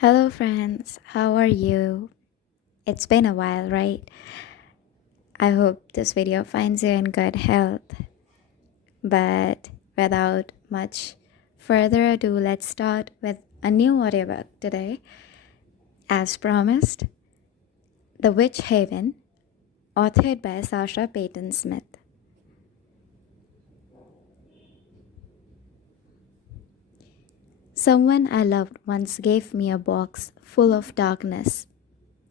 Hello, friends. How are you? It's been a while, right? I hope this video finds you in good health. But without much further ado, let's start with a new audiobook today. As promised, The Witch Haven, authored by Sasha Payton Smith. Someone I loved once gave me a box full of darkness.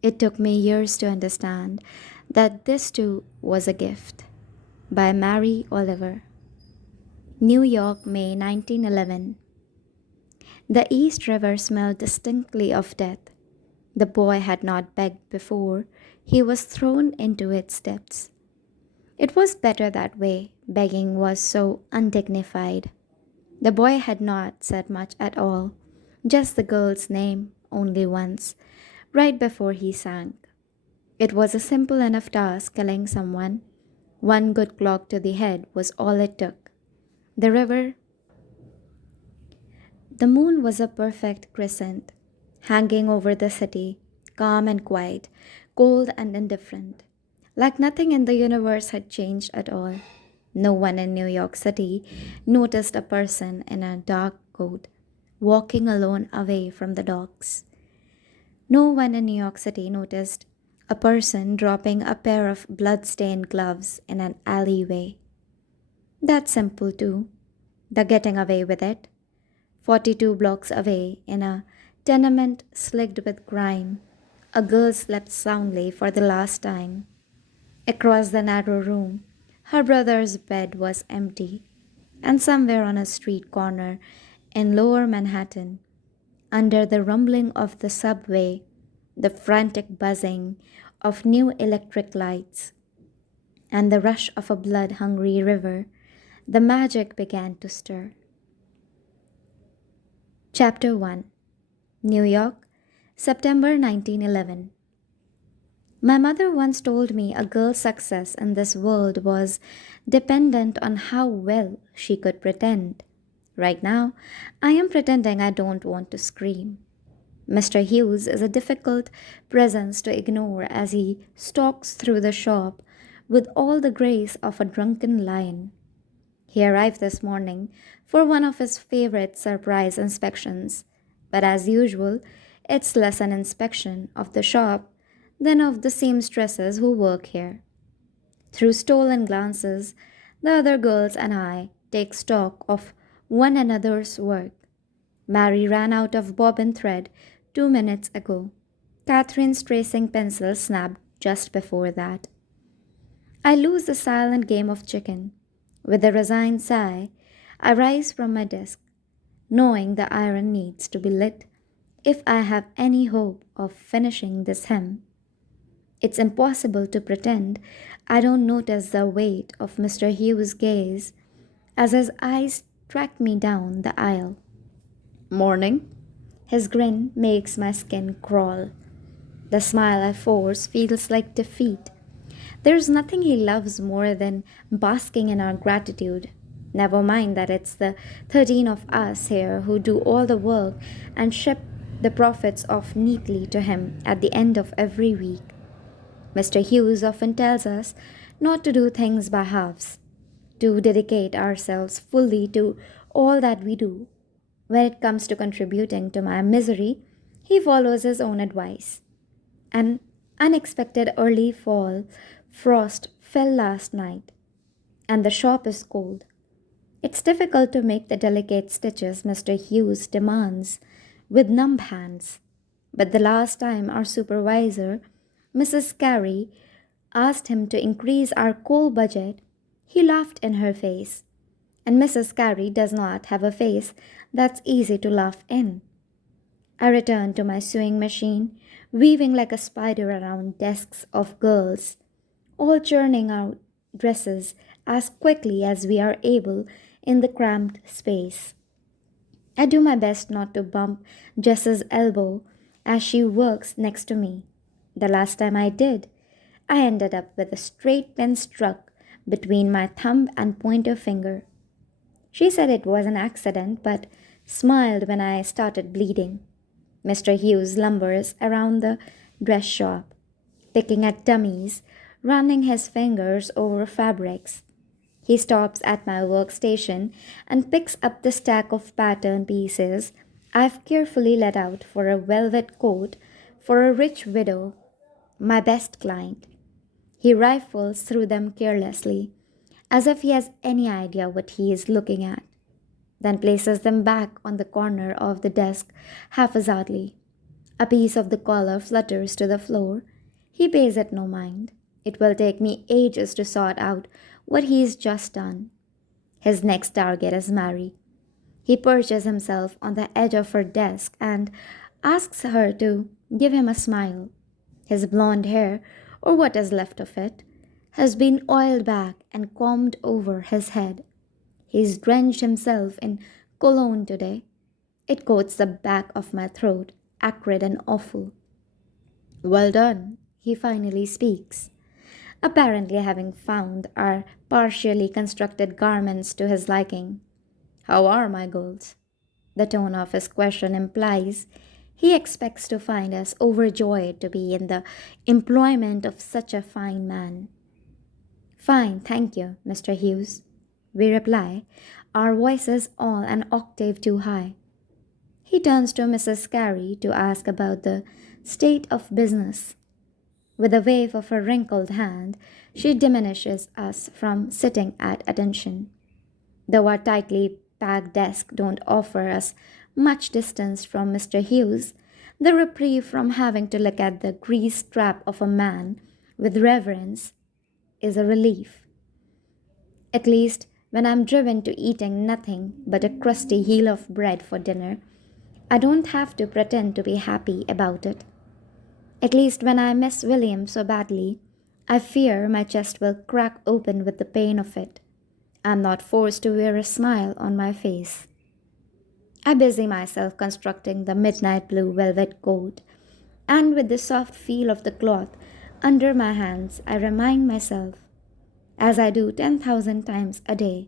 It took me years to understand that this too was a gift. By Mary Oliver. New York, May 1911. The East River smelled distinctly of death. The boy had not begged before, he was thrown into its depths. It was better that way, begging was so undignified. The boy had not said much at all, just the girl's name, only once, right before he sank. It was a simple enough task killing someone. One good clock to the head was all it took. The river, the moon was a perfect crescent, hanging over the city, calm and quiet, cold and indifferent, like nothing in the universe had changed at all. No one in New York City noticed a person in a dark coat walking alone away from the docks. No one in New York City noticed a person dropping a pair of blood-stained gloves in an alleyway. That's simple too, the getting away with it. 42 blocks away, in a tenement slicked with grime, a girl slept soundly for the last time. Across the narrow room, her brother's bed was empty, and somewhere on a street corner in lower Manhattan, under the rumbling of the subway, the frantic buzzing of new electric lights, and the rush of a blood hungry river, the magic began to stir. Chapter 1. New York, September 1911. My mother once told me a girl's success in this world was dependent on how well she could pretend. Right now, I am pretending I don't want to scream. Mr. Hughes is a difficult presence to ignore as he stalks through the shop with all the grace of a drunken lion. He arrived this morning for one of his favorite surprise inspections, but as usual, it's less an inspection of the shop than of the seamstresses who work here. Through stolen glances, the other girls and I take stock of one another's work. Mary ran out of bobbin thread 2 minutes ago. Catherine's tracing pencil snapped just before that. I lose the silent game of chicken. With a resigned sigh, I rise from my desk, knowing the iron needs to be lit if I have any hope of finishing this hem. It's impossible to pretend I don't notice the weight of Mr. Hughes' gaze as his eyes track me down the aisle. Morning. His grin makes my skin crawl. The smile I force feels like defeat. There's nothing he loves more than basking in our gratitude. Never mind that it's the 13 of us here who do all the work and ship the profits off neatly to him at the end of every week. Mr. Hughes often tells us not to do things by halves, to dedicate ourselves fully to all that we do. When it comes to contributing to my misery, he follows his own advice. An unexpected early fall frost fell last night, and the shop is cold. It's difficult to make the delicate stitches Mr. Hughes demands with numb hands. But the last time our supervisor, Mrs. Carey, asked him to increase our coal budget, he laughed in her face. And Mrs. Carey does not have a face that's easy to laugh in. I return to my sewing machine, weaving like a spider around desks of girls, all churning out dresses as quickly as we are able in the cramped space. I do my best not to bump Jess's elbow as she works next to me. The last time I did, I ended up with a straight pin struck between my thumb and pointer finger. She said it was an accident but smiled when I started bleeding. Mr. Hughes lumbers around the dress shop, picking at dummies, running his fingers over fabrics. He stops at my workstation and picks up the stack of pattern pieces I've carefully let out for a velvet coat for a rich widow, my best client. He rifles through them carelessly, as if he has any idea what he is looking at, then places them back on the corner of the desk haphazardly. A piece of the collar flutters to the floor. He pays it no mind. It will take me ages to sort out what he's just done. His next target is Mary. He perches himself on the edge of her desk and asks her to give him a smile. His blonde hair, or what is left of it, has been oiled back and combed over his head. He's drenched himself in cologne today. It coats the back of my throat, acrid and awful. Well done, he finally speaks, apparently having found our partially constructed garments to his liking. How are my girls? The tone of his question implies he expects to find us overjoyed to be in the employment of such a fine man. Fine, thank you, Mr. Hughes. We reply, our voices all an octave too high. He turns to Mrs. Carey to ask about the state of business. With a wave of her wrinkled hand, she diminishes us from sitting at attention. Though our tightly packed desk don't offer us much distance from Mr. Hughes, the reprieve from having to look at the greased trap of a man with reverence is a relief. At least when I'm driven to eating nothing but a crusty heel of bread for dinner, I don't have to pretend to be happy about it. At least when I miss William so badly, I fear my chest will crack open with the pain of it. I'm not forced to wear a smile on my face. I busy myself constructing the midnight blue velvet coat, and with the soft feel of the cloth under my hands, I remind myself, as I do 10,000 times a day,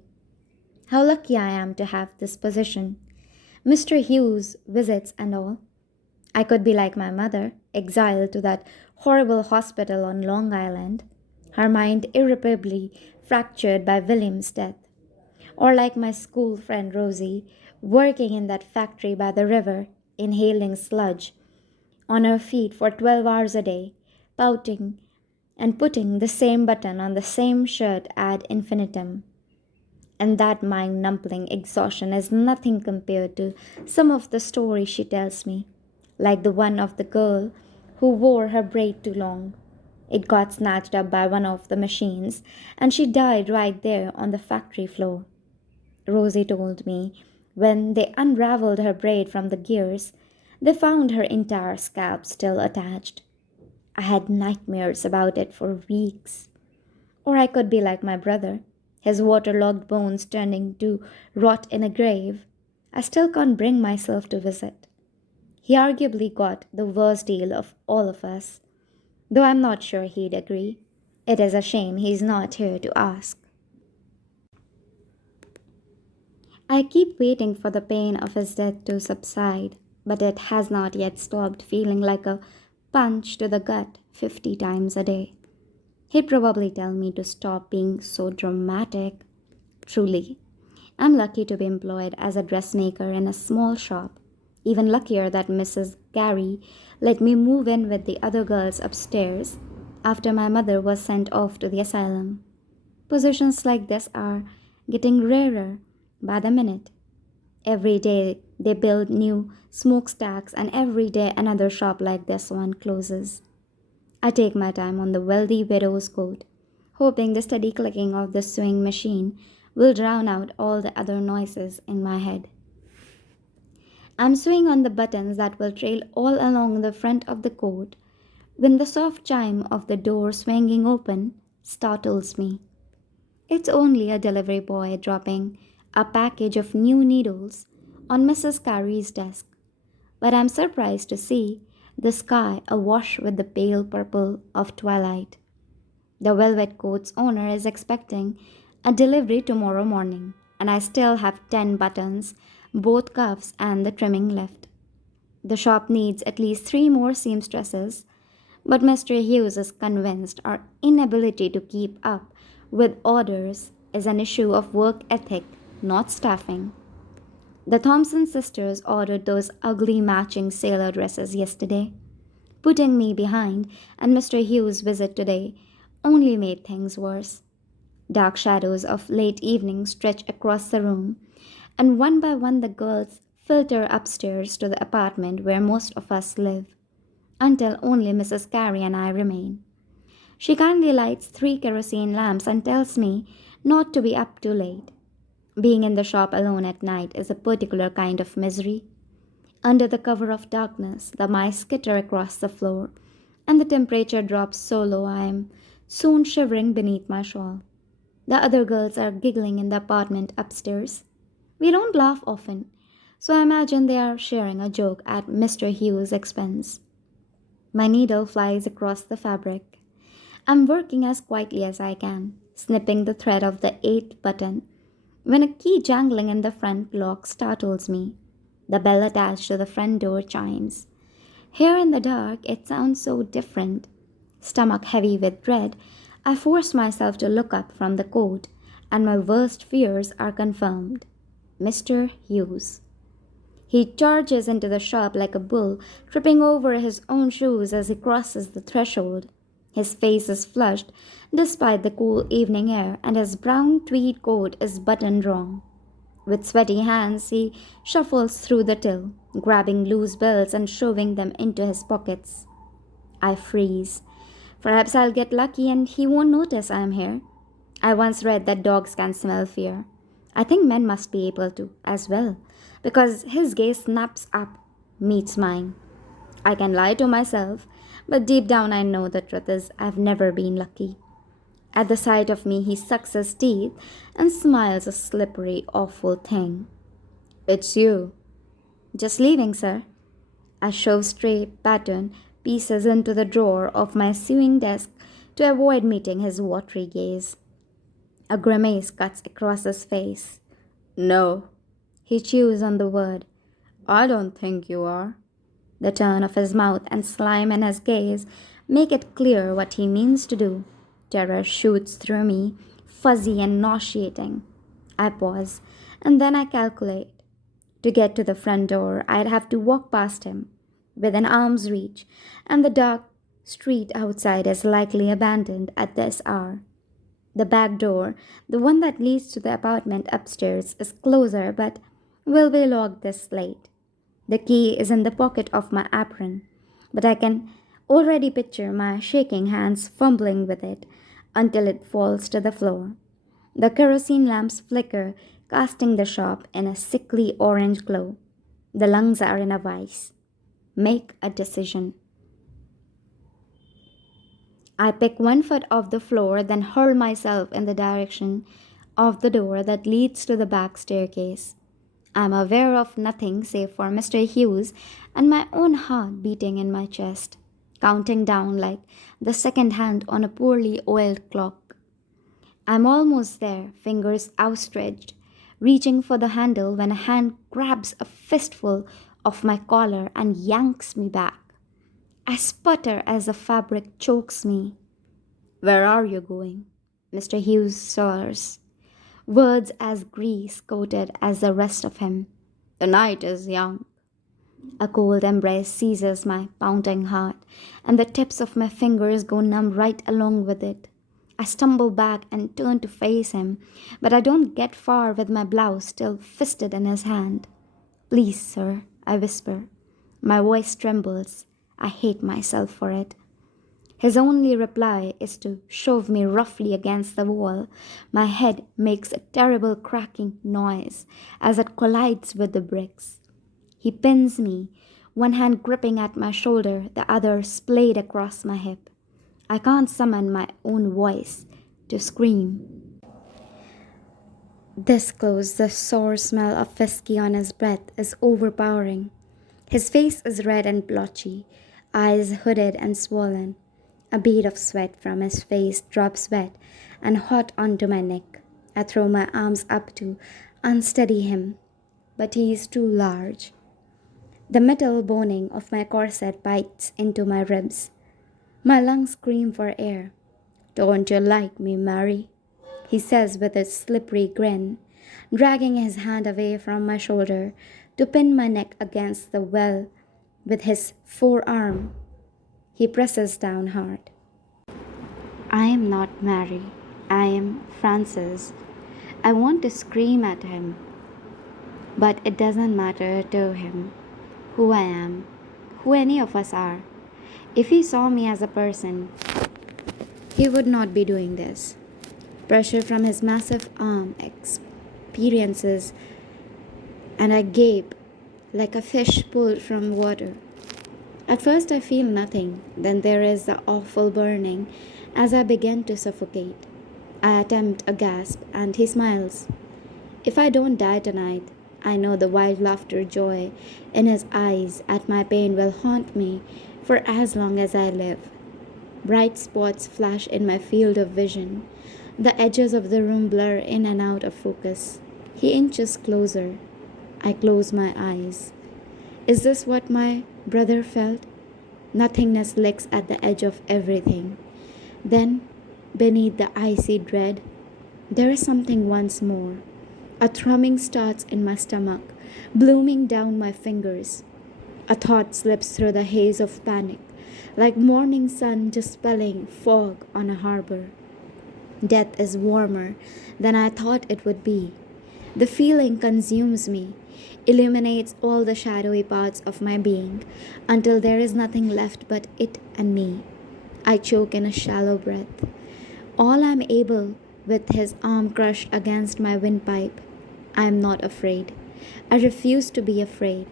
how lucky I am to have this position. Mr. Hughes visits and all. I could be like my mother, exiled to that horrible hospital on Long Island, her mind irreparably fractured by William's death. Or like my school friend Rosie, working in that factory by the river, inhaling sludge, on her feet for 12 hours a day, pouting and putting the same button on the same shirt ad infinitum. And that mind numbing exhaustion is nothing compared to some of the stories she tells me, like the one of the girl who wore her braid too long. It got snatched up by one of the machines, and she died right there on the factory floor. Rosie told me when they unraveled her braid from the gears, they found her entire scalp still attached. I had nightmares about it for weeks. Or I could be like my brother, his waterlogged bones turning to rot in a grave. I still can't bring myself to visit. He arguably got the worst deal of all of us, though I'm not sure he'd agree. It is a shame he's not here to ask. I keep waiting for the pain of his death to subside, but it has not yet stopped feeling like a punch to the gut 50 times a day. He'd probably tell me to stop being so dramatic. Truly, I'm lucky to be employed as a dressmaker in a small shop. Even luckier that Mrs. Gary let me move in with the other girls upstairs after my mother was sent off to the asylum. Positions like this are getting rarer by the minute. Every day they build new smokestacks, and every day another shop like this one closes. I take my time on the wealthy widow's coat, hoping the steady clicking of the sewing machine will drown out all the other noises in my head. I'm sewing on the buttons that will trail all along the front of the coat when the soft chime of the door swinging open startles me. It's only a delivery boy dropping a package of new needles on Mrs. Carey's desk, but I'm surprised to see the sky awash with the pale purple of twilight. The velvet coat's owner is expecting a delivery tomorrow morning, and I still have 10 buttons, both cuffs, and the trimming left. The shop needs at least three more seamstresses, but Mr. Hughes is convinced our inability to keep up with orders is an issue of work ethic, not staffing. The Thompson sisters ordered those ugly matching sailor dresses yesterday, putting me behind, and Mr. Hughes' visit today only made things worse. Dark shadows of late evening stretch across the room, and one by one the girls filter upstairs to the apartment where most of us live, until only Mrs. Carey and I remain. She kindly lights three kerosene lamps and tells me not to be up too late. Being in the shop alone at night is a particular kind of misery. Under the cover of darkness, the mice skitter across the floor, and the temperature drops so low I am soon shivering beneath my shawl. The other girls are giggling in the apartment upstairs. We don't laugh often, so I imagine they are sharing a joke at Mr. Hughes' expense. My needle flies across the fabric. I'm working as quietly as I can, snipping the thread of the eighth button, when a key jangling in the front lock startles me. The bell attached to the front door chimes. Here in the dark, it sounds so different. Stomach heavy with dread, I force myself to look up from the coat, and my worst fears are confirmed. Mr. Hughes. He charges into the shop like a bull, tripping over his own shoes as he crosses the threshold. His face is flushed despite the cool evening air, and his brown tweed coat is buttoned wrong. With sweaty hands, he shuffles through the till, grabbing loose bills and shoving them into his pockets. I freeze. Perhaps I'll get lucky and he won't notice I'm here. I once read that dogs can smell fear. I think men must be able to as well, because his gaze snaps up, meets mine. I can lie to myself, but deep down I know the truth is I've never been lucky. At the sight of me, he sucks his teeth and smiles a slippery, awful thing. It's you. Just leaving, sir. I shove stray pattern pieces into the drawer of my sewing desk to avoid meeting his watery gaze. A grimace cuts across his face. No. He chews on the word. I don't think you are. The turn of his mouth and slime in his gaze make it clear what he means to do. Terror shoots through me, fuzzy and nauseating. I pause, and then I calculate. To get to the front door, I'd have to walk past him, within arm's reach, and the dark street outside is likely abandoned at this hour. The back door, the one that leads to the apartment upstairs, is closer but will be locked this late. The key is in the pocket of my apron, but I can already picture my shaking hands fumbling with it until it falls to the floor. The kerosene lamps flicker, casting the shop in a sickly orange glow. The lungs are in a vice. Make a decision. I pick one foot off the floor, then hurl myself in the direction of the door that leads to the back staircase. I am aware of nothing save for Mr. Hughes and my own heart beating in my chest, counting down like the second hand on a poorly oiled clock. I'm almost there, fingers outstretched, reaching for the handle when a hand grabs a fistful of my collar and yanks me back. I sputter as the fabric chokes me. Where are you going? Mr. Hughes soars, words as grease coated as the rest of him. The night is young. A cold embrace seizes my pounding heart, and the tips of my fingers go numb right along with it. I stumble back and turn to face him, but I don't get far with my blouse still fisted in his hand. Please, sir, I whisper. My voice trembles. I hate myself for it. His only reply is to shove me roughly against the wall. My head makes a terrible cracking noise as it collides with the bricks. He pins me, one hand gripping at my shoulder, the other splayed across my hip. I can't summon my own voice to scream. This close, the sour smell of whiskey on his breath is overpowering. His face is red and blotchy, eyes hooded and swollen. A bead of sweat from his face drops wet and hot onto my neck. I throw my arms up to unsteady him, but he is too large. The metal boning of my corset bites into my ribs. My lungs scream for air. "Don't you like me, Mary?" he says with a slippery grin, dragging his hand away from my shoulder to pin my neck against the well with his forearm. He presses down hard. I am not Mary. I am Francis. I want to scream at him, but it doesn't matter to him who I am, who any of us are. If he saw me as a person, he would not be doing this. Pressure from his massive arm experiences, and I gape like a fish pulled from water. At first, I feel nothing, then there is the awful burning as I begin to suffocate. I attempt a gasp, and he smiles. If I don't die tonight, I know the wild laughter joy in his eyes at my pain will haunt me for as long as I live. Bright spots flash in my field of vision. The edges of the room blur in and out of focus. He inches closer. I close my eyes. Is this what my brother felt? Nothingness licks at the edge of everything. Then, beneath the icy dread, there is something once more. A thrumming starts in my stomach, blooming down my fingers. A thought slips through the haze of panic, like morning sun dispelling fog on a harbor. Death is warmer than I thought it would be. The feeling consumes me, illuminates all the shadowy parts of my being, until there is nothing left but it and me. I choke in a shallow breath. All I'm able with his arm crushed against my windpipe. I am not afraid. I refuse to be afraid.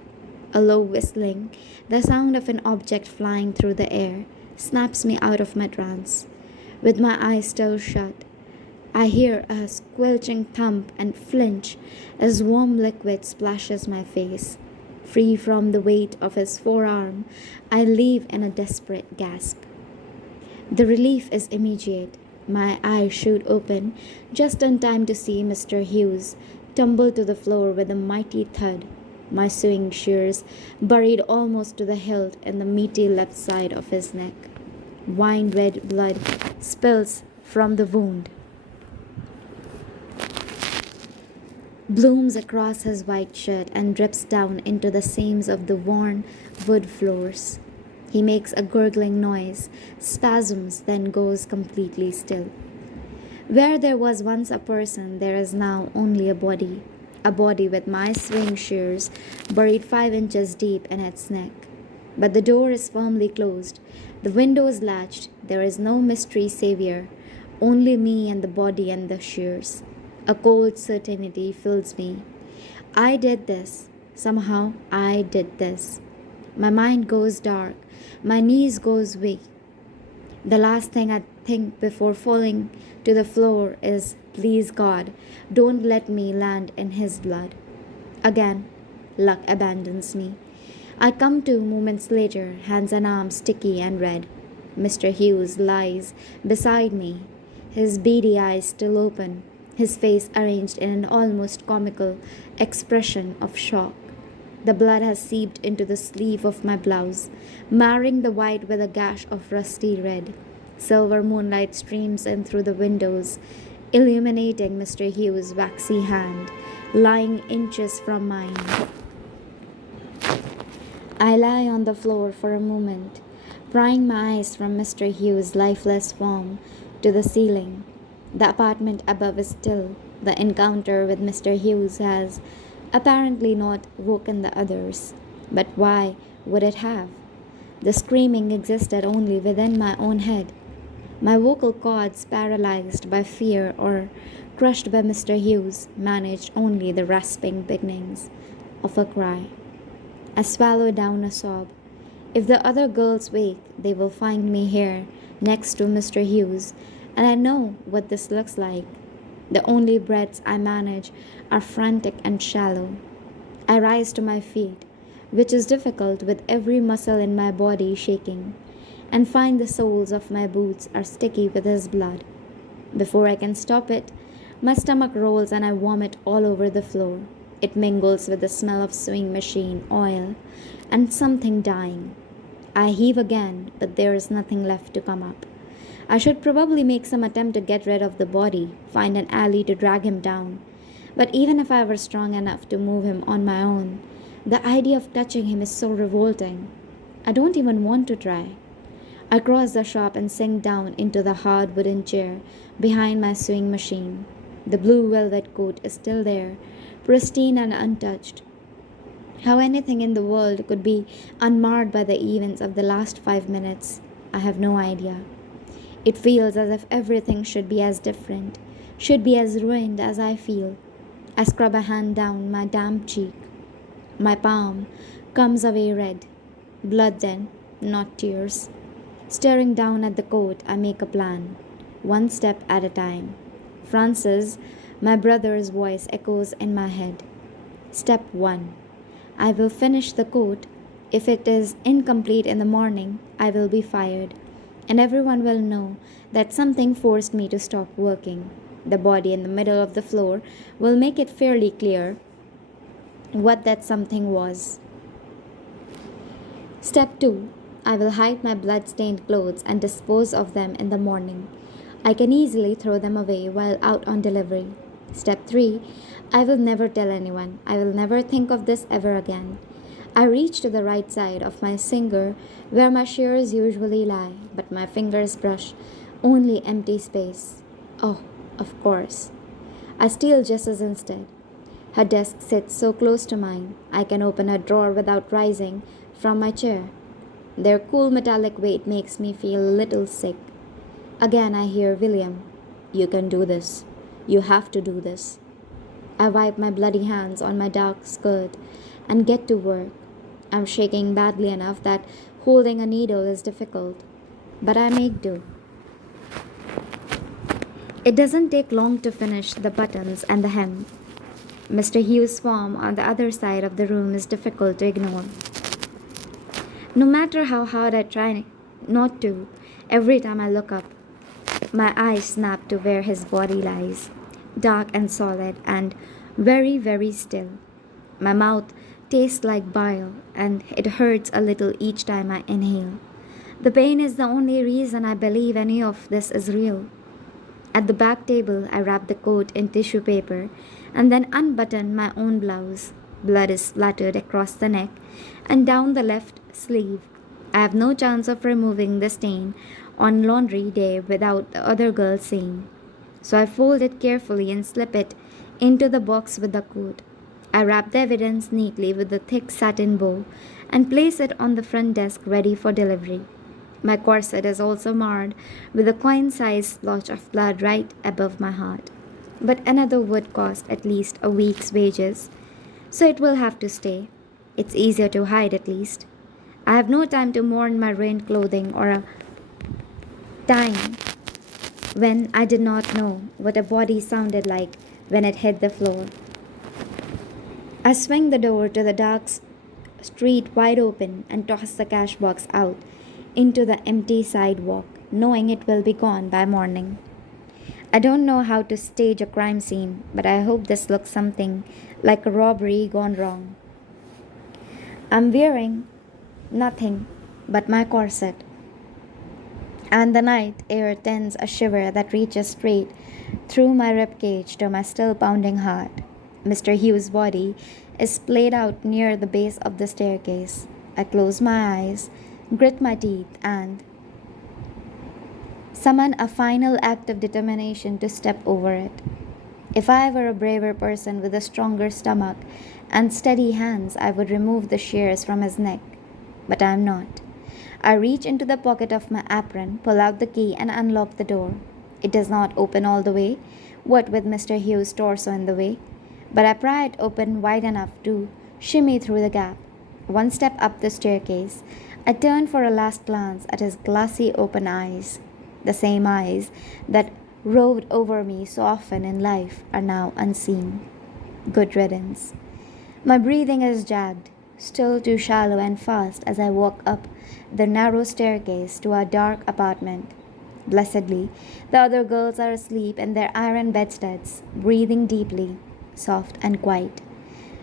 A low whistling, the sound of an object flying through the air, snaps me out of my trance. With my eyes still shut, I hear a squelching thump and flinch as warm liquid splashes my face. Free from the weight of his forearm, I leave in a desperate gasp. The relief is immediate. My eyes shoot open just in time to see Mr. Hughes tumble to the floor with a mighty thud, my sewing shears buried almost to the hilt in the meaty left side of his neck. Wine-red blood spills from the wound, blooms across his white shirt and drips down into the seams of the worn wood floors. He makes a gurgling noise, spasms, then goes completely still. Where there was once a person, there is now only a body with my swing shears buried 5 inches deep in its neck. But the door is firmly closed, the window is latched, there is no mystery savior, only me and the body and the shears. A cold certainty fills me. I did this. Somehow I did this. My mind goes dark, my knees goes weak. The last thing I think before falling to the floor is, please God, don't let me land in his blood. Again, luck abandons me. I come to moments later, hands and arms sticky and red. Mr. Hughes lies beside me, his beady eyes still open, his face arranged in an almost comical expression of shock. The blood has seeped into the sleeve of my blouse, marring the white with a gash of rusty red. Silver moonlight streams in through the windows, illuminating Mr. Hughes' waxy hand, lying inches from mine. I lie on the floor for a moment, prying my eyes from Mr. Hughes' lifeless form to the ceiling. The apartment above is still. The encounter with Mr. Hughes has apparently not woken the others. But why would it have? The screaming existed only within my own head. My vocal cords, paralyzed by fear or crushed by Mr. Hughes, managed only the rasping beginnings of a cry. I swallow down a sob. If the other girls wake, they will find me here, next to Mr. Hughes, and I know what this looks like. The only breaths I manage are frantic and shallow. I rise to my feet, which is difficult with every muscle in my body shaking, and find the soles of my boots are sticky with his blood. Before I can stop it, my stomach rolls and I vomit all over the floor. It mingles with the smell of sewing machine oil and something dying. I heave again, but there is nothing left to come up. I should probably make some attempt to get rid of the body, find an alley to drag him down. But even if I were strong enough to move him on my own, the idea of touching him is so revolting. I don't even want to try. I cross the shop and sink down into the hard wooden chair behind my sewing machine. The blue velvet coat is still there, pristine and untouched. How anything in the world could be unmarred by the events of the last 5 minutes, I have no idea. It feels as if everything should be as different, should be as ruined as I feel. I scrub a hand down my damp cheek. My palm comes away red. Blood then, not tears. Staring down at the coat, I make a plan, one step at a time. Francis, my brother's voice echoes in my head. Step 1. I will finish the coat. If it is incomplete in the morning, I will be fired, and everyone will know that something forced me to stop working. The body in the middle of the floor will make it fairly clear what that something was. Step 2. I will hide my blood-stained clothes and dispose of them in the morning. I can easily throw them away while out on delivery. Step 3. I will never tell anyone. I will never think of this ever again. I reach to the right side of my finger where my shears usually lie, but my fingers brush only empty space. Oh, of course. I steal Jess's instead. Her desk sits so close to mine, I can open her drawer without rising from my chair. Their cool metallic weight makes me feel a little sick. Again I hear William. You can do this. You have to do this. I wipe my bloody hands on my dark skirt and get to work. I'm shaking badly enough that holding a needle is difficult, but I make do. It doesn't take long to finish the buttons and the hem. Mr. Hughes' form on the other side of the room is difficult to ignore. No matter how hard I try not to, every time I look up, my eyes snap to where his body lies, dark and solid and very, very still. My mouth tastes like bile, and it hurts a little each time I inhale. The pain is the only reason I believe any of this is real. At the back table, I wrap the coat in tissue paper and then unbutton my own blouse. Blood is splattered across the neck and down the left sleeve. I have no chance of removing the stain on laundry day without the other girl seeing. So I fold it carefully and slip it into the box with the coat. I wrap the evidence neatly with a thick satin bow and place it on the front desk ready for delivery. My corset is also marred with a coin-sized splotch of blood right above my heart. But another would cost at least a week's wages, so it will have to stay. It's easier to hide at least. I have no time to mourn my ruined clothing or a time when I did not know what a body sounded like when it hit the floor. I swing the door to the dark street wide open and toss the cash box out into the empty sidewalk, knowing it will be gone by morning. I don't know how to stage a crime scene, but I hope this looks something like a robbery gone wrong. I'm wearing nothing but my corset, and the night air tends a shiver that reaches straight through my ribcage to my still pounding heart. Mr. Hughes' body is splayed out near the base of the staircase. I close my eyes, grit my teeth, and summon a final act of determination to step over it. If I were a braver person with a stronger stomach and steady hands, I would remove the shears from his neck. But I am not. I reach into the pocket of my apron, pull out the key, and unlock the door. It does not open all the way, what with Mr. Hughes' torso in the way, but I pry it open wide enough to shimmy through the gap. One step up the staircase, I turn for a last glance at his glassy open eyes. The same eyes that roved over me so often in life are now unseen. Good riddance. My breathing is jagged, still too shallow and fast as I walk up the narrow staircase to our dark apartment. Blessedly, the other girls are asleep in their iron bedsteads, breathing deeply, soft and quiet.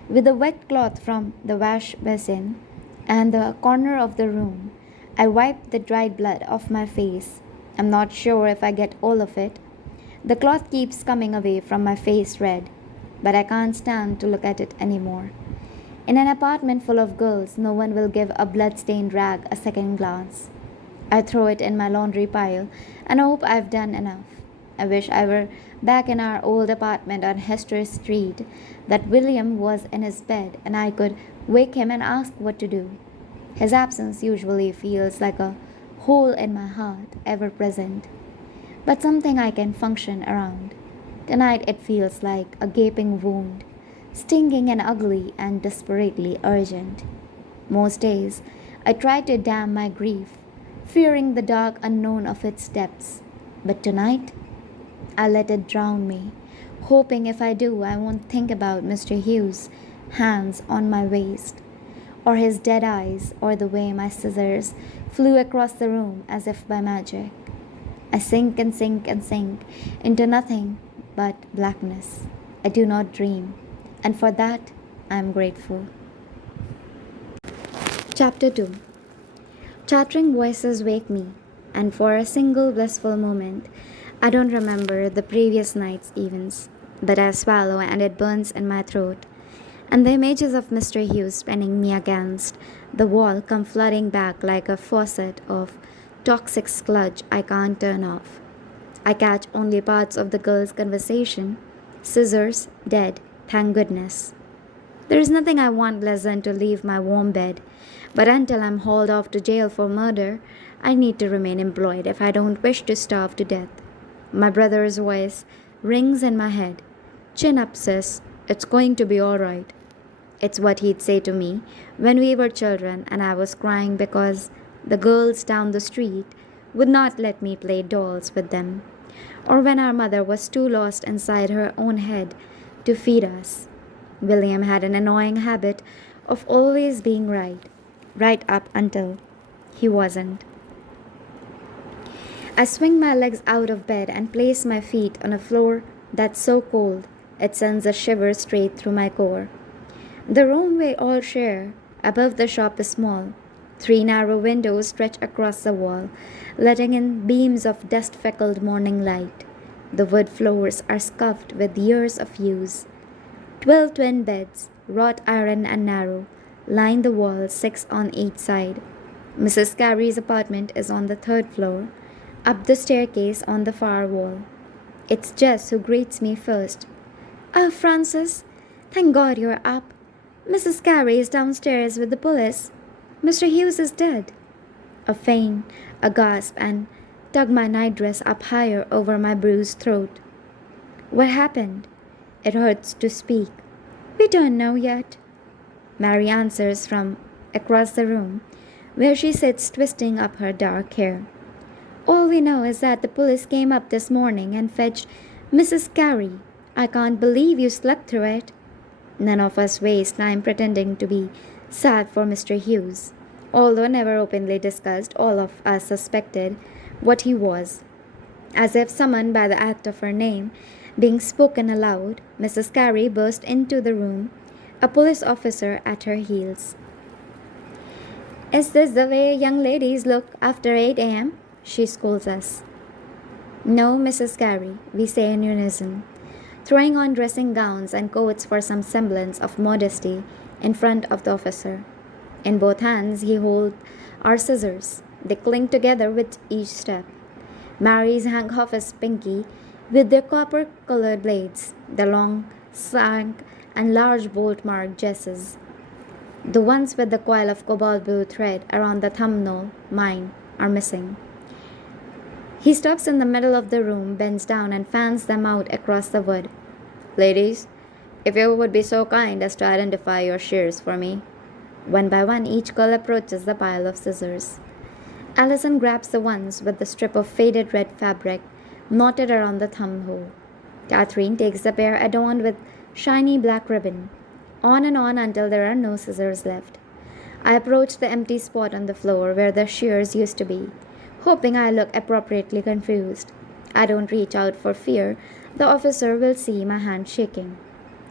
With a wet cloth from the wash basin and the corner of the room. I wipe the dried blood off my face. I'm not sure if I get all of it. The cloth keeps coming away from my face red, but I can't stand to look at it anymore. In an apartment full of girls, no one will give a blood-stained rag a second glance. I throw it in my laundry pile and hope I've done enough. I wish I were back in our old apartment on Hester Street, that William was in his bed and I could wake him and ask what to do. His absence usually feels like a hole in my heart, ever present, but something I can function around. Tonight it feels like a gaping wound, stinging and ugly and desperately urgent. Most days I try to dam my grief, fearing the dark unknown of its depths, but tonight I let it drown me, hoping if I do I won't think about Mr. Hughes' hands on my waist, or his dead eyes, or the way my scissors flew across the room as if by magic. I sink and sink and sink into nothing but blackness. I do not dream, and for that I am grateful. Chapter 2. Chattering voices wake me, and for a single blissful moment, I don't remember the previous night's events, but I swallow and it burns in my throat, and the images of Mr. Hughes pinning me against the wall come flooding back like a faucet of toxic sludge I can't turn off. I catch only parts of the girl's conversation. Scissors, dead, thank goodness. There is nothing I want less than to leave my warm bed, but until I'm hauled off to jail for murder, I need to remain employed if I don't wish to starve to death. My brother's voice rings in my head. Chin up, sis. It's going to be all right. It's what he'd say to me when we were children and I was crying because the girls down the street would not let me play dolls with them, or when our mother was too lost inside her own head to feed us. William had an annoying habit of always being right up until he wasn't. I swing my legs out of bed and place my feet on a floor that's so cold it sends a shiver straight through my core. The room we all share above the shop is small. 3 narrow windows stretch across the wall, letting in beams of dust-freckled morning light. The wood floors are scuffed with years of use. 12 twin beds, wrought iron and narrow, line the walls, 6 on each side. Mrs. Carey's apartment is on the 3rd floor, up the staircase on the far wall. It's Jess who greets me first. "Oh, Francis, thank God you're up. Mrs. Carey is downstairs with the police. Mr. Hughes is dead." A feint, a gasp, and tug my nightdress up higher over my bruised throat. "What happened?" It hurts to speak. "We don't know yet," Mary answers from across the room, where she sits twisting up her dark hair. "All we know is that the police came up this morning and fetched Mrs. Carey. I can't believe you slept through it." None of us waste time pretending to be sad for Mr. Hughes. Although never openly discussed, all of us suspected what he was. As if summoned by the act of her name being spoken aloud, Mrs. Carey burst into the room, a police officer at her heels. "Is this the way young ladies look after 8 a.m.?" she scolds us. "No, Mrs. Carey," we say in unison, throwing on dressing gowns and coats for some semblance of modesty in front of the officer. In both hands he holds our scissors. They cling together with each step. Mary's hang off his pinky with their copper-colored blades, the long, slank, and large bolt-marked jesses. The ones with the coil of cobalt blue thread around the thumbnail, mine, are missing. He stops in the middle of the room, bends down, and fans them out across the wood. "Ladies, if you would be so kind as to identify your shears for me." One by one, each girl approaches the pile of scissors. Allison grabs the ones with the strip of faded red fabric knotted around the thumb hole. Catherine takes the pair adorned with shiny black ribbon. On and on until there are no scissors left. I approach the empty spot on the floor where the shears used to be, hoping I look appropriately confused. I don't reach out for fear the officer will see my hand shaking.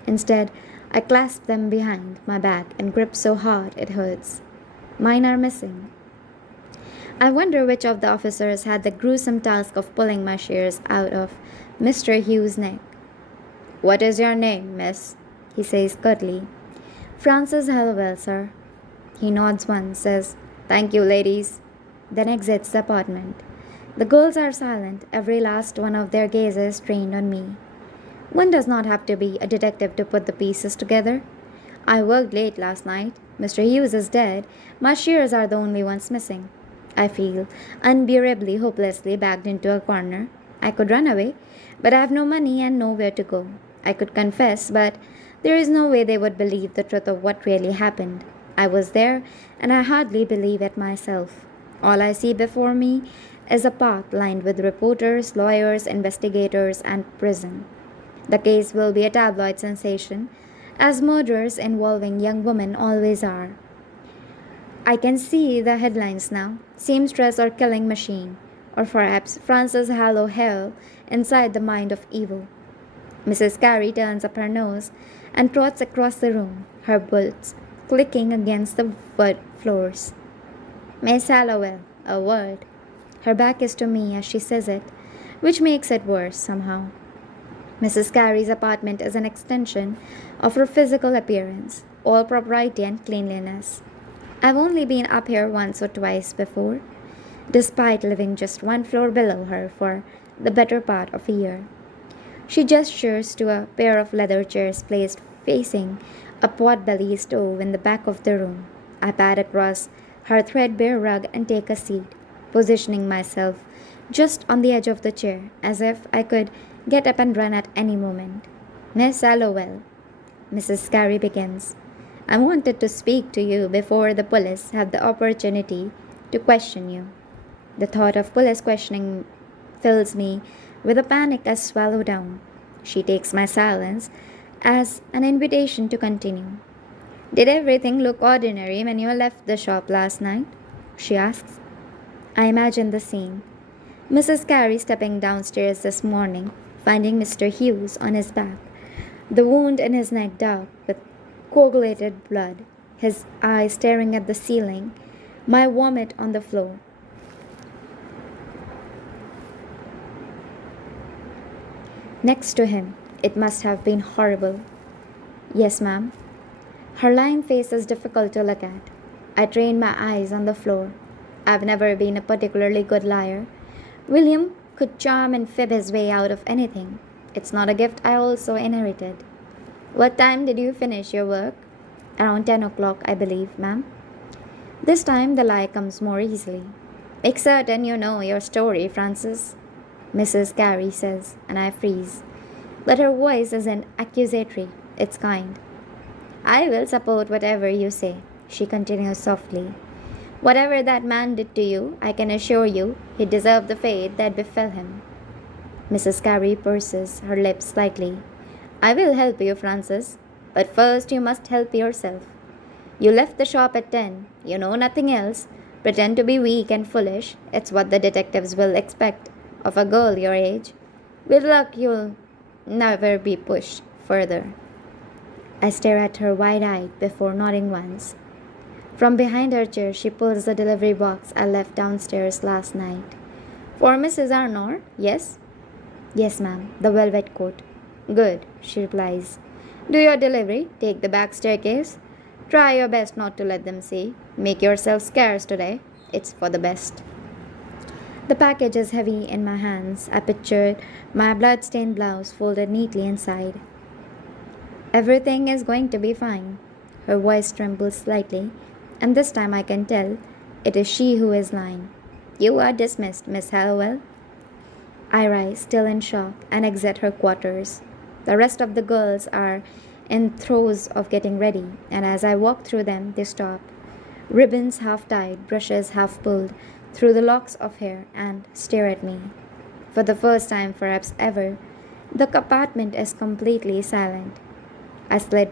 Instead, I clasp them behind my back and grip so hard it hurts. Mine are missing. I wonder which of the officers had the gruesome task of pulling my shears out of Mr. Hugh's neck. What is your name, miss? He says curtly. Francis Hallowell, sir. He nods once, says, Thank you, ladies, then exits the apartment. The girls are silent, every last one of their gazes trained on me. One does not have to be a detective to put the pieces together. I worked late last night. Mr. Hughes is dead. My shears are the only ones missing. I feel unbearably, hopelessly backed into a corner. I could run away, but I have no money and nowhere to go. I could confess, but there is no way they would believe the truth of what really happened. I was there, and I hardly believe it myself. All I see before me is a path lined with reporters, lawyers, investigators, and prison. The case will be a tabloid sensation, as murders involving young women always are. I can see the headlines now: seamstress or killing machine, or perhaps Francis Hallow Hell inside the mind of evil. Mrs. Carey turns up her nose and trots across the room, her boots clicking against the wood floors. Miss Hallowell, a word. Her back is to me as she says it, which makes it worse somehow. Mrs. Carey's apartment is an extension of her physical appearance, all propriety and cleanliness. I've only been up here once or twice before, despite living just one floor below her for the better part of a year. She gestures to a pair of leather chairs placed facing a pot-bellied stove in the back of the room. I pad across her threadbare rug and take a seat, positioning myself just on the edge of the chair, as if I could get up and run at any moment. Miss Hallowell, Mrs. Carey begins, I wanted to speak to you before the police have the opportunity to question you. The thought of police questioning fills me with a panic I swallow down. She takes my silence as an invitation to continue. Did everything look ordinary when you left the shop last night? She asks. I imagine the scene. Mrs. Carey stepping downstairs this morning, finding Mr. Hughes on his back, the wound in his neck dark with coagulated blood, his eyes staring at the ceiling, my vomit on the floor. Next to him, it must have been horrible. Yes, ma'am. Her lying face is difficult to look at. I train my eyes on the floor. I've never been a particularly good liar. William could charm and fib his way out of anything. It's not a gift I also inherited. What time did you finish your work? Around 10 o'clock, I believe, ma'am. This time the lie comes more easily. Make certain you know your story, Francis, Mrs. Carey says, and I freeze. But her voice isn't accusatory, it's kind. I will support whatever you say, she continues softly. Whatever that man did to you, I can assure you he deserved the fate that befell him. Mrs. Carey purses her lips slightly. I will help you, Francis, but first you must help yourself. You left the shop at 10. You know nothing else. Pretend to be weak and foolish. It's what the detectives will expect of a girl your age. With luck, you'll never be pushed further. I stare at her wide-eyed before nodding once. From behind her chair, she pulls the delivery box I left downstairs last night. For Mrs. Arnor, yes? Yes, ma'am, the velvet coat. Good, she replies. Do your delivery, take the back staircase. Try your best not to let them see. Make yourself scarce today. It's for the best. The package is heavy in my hands. I pictured my blood-stained blouse folded neatly inside. Everything is going to be fine. Her voice trembles slightly, and this time I can tell it is she who is lying. You are dismissed, Miss Hallowell. I rise, still in shock, and exit her quarters. The rest of the girls are in throes of getting ready, and as I walk through them, they stop. Ribbons half tied, brushes half pulled through the locks of hair, and stare at me. For the first time, perhaps ever, the apartment is completely silent. I slid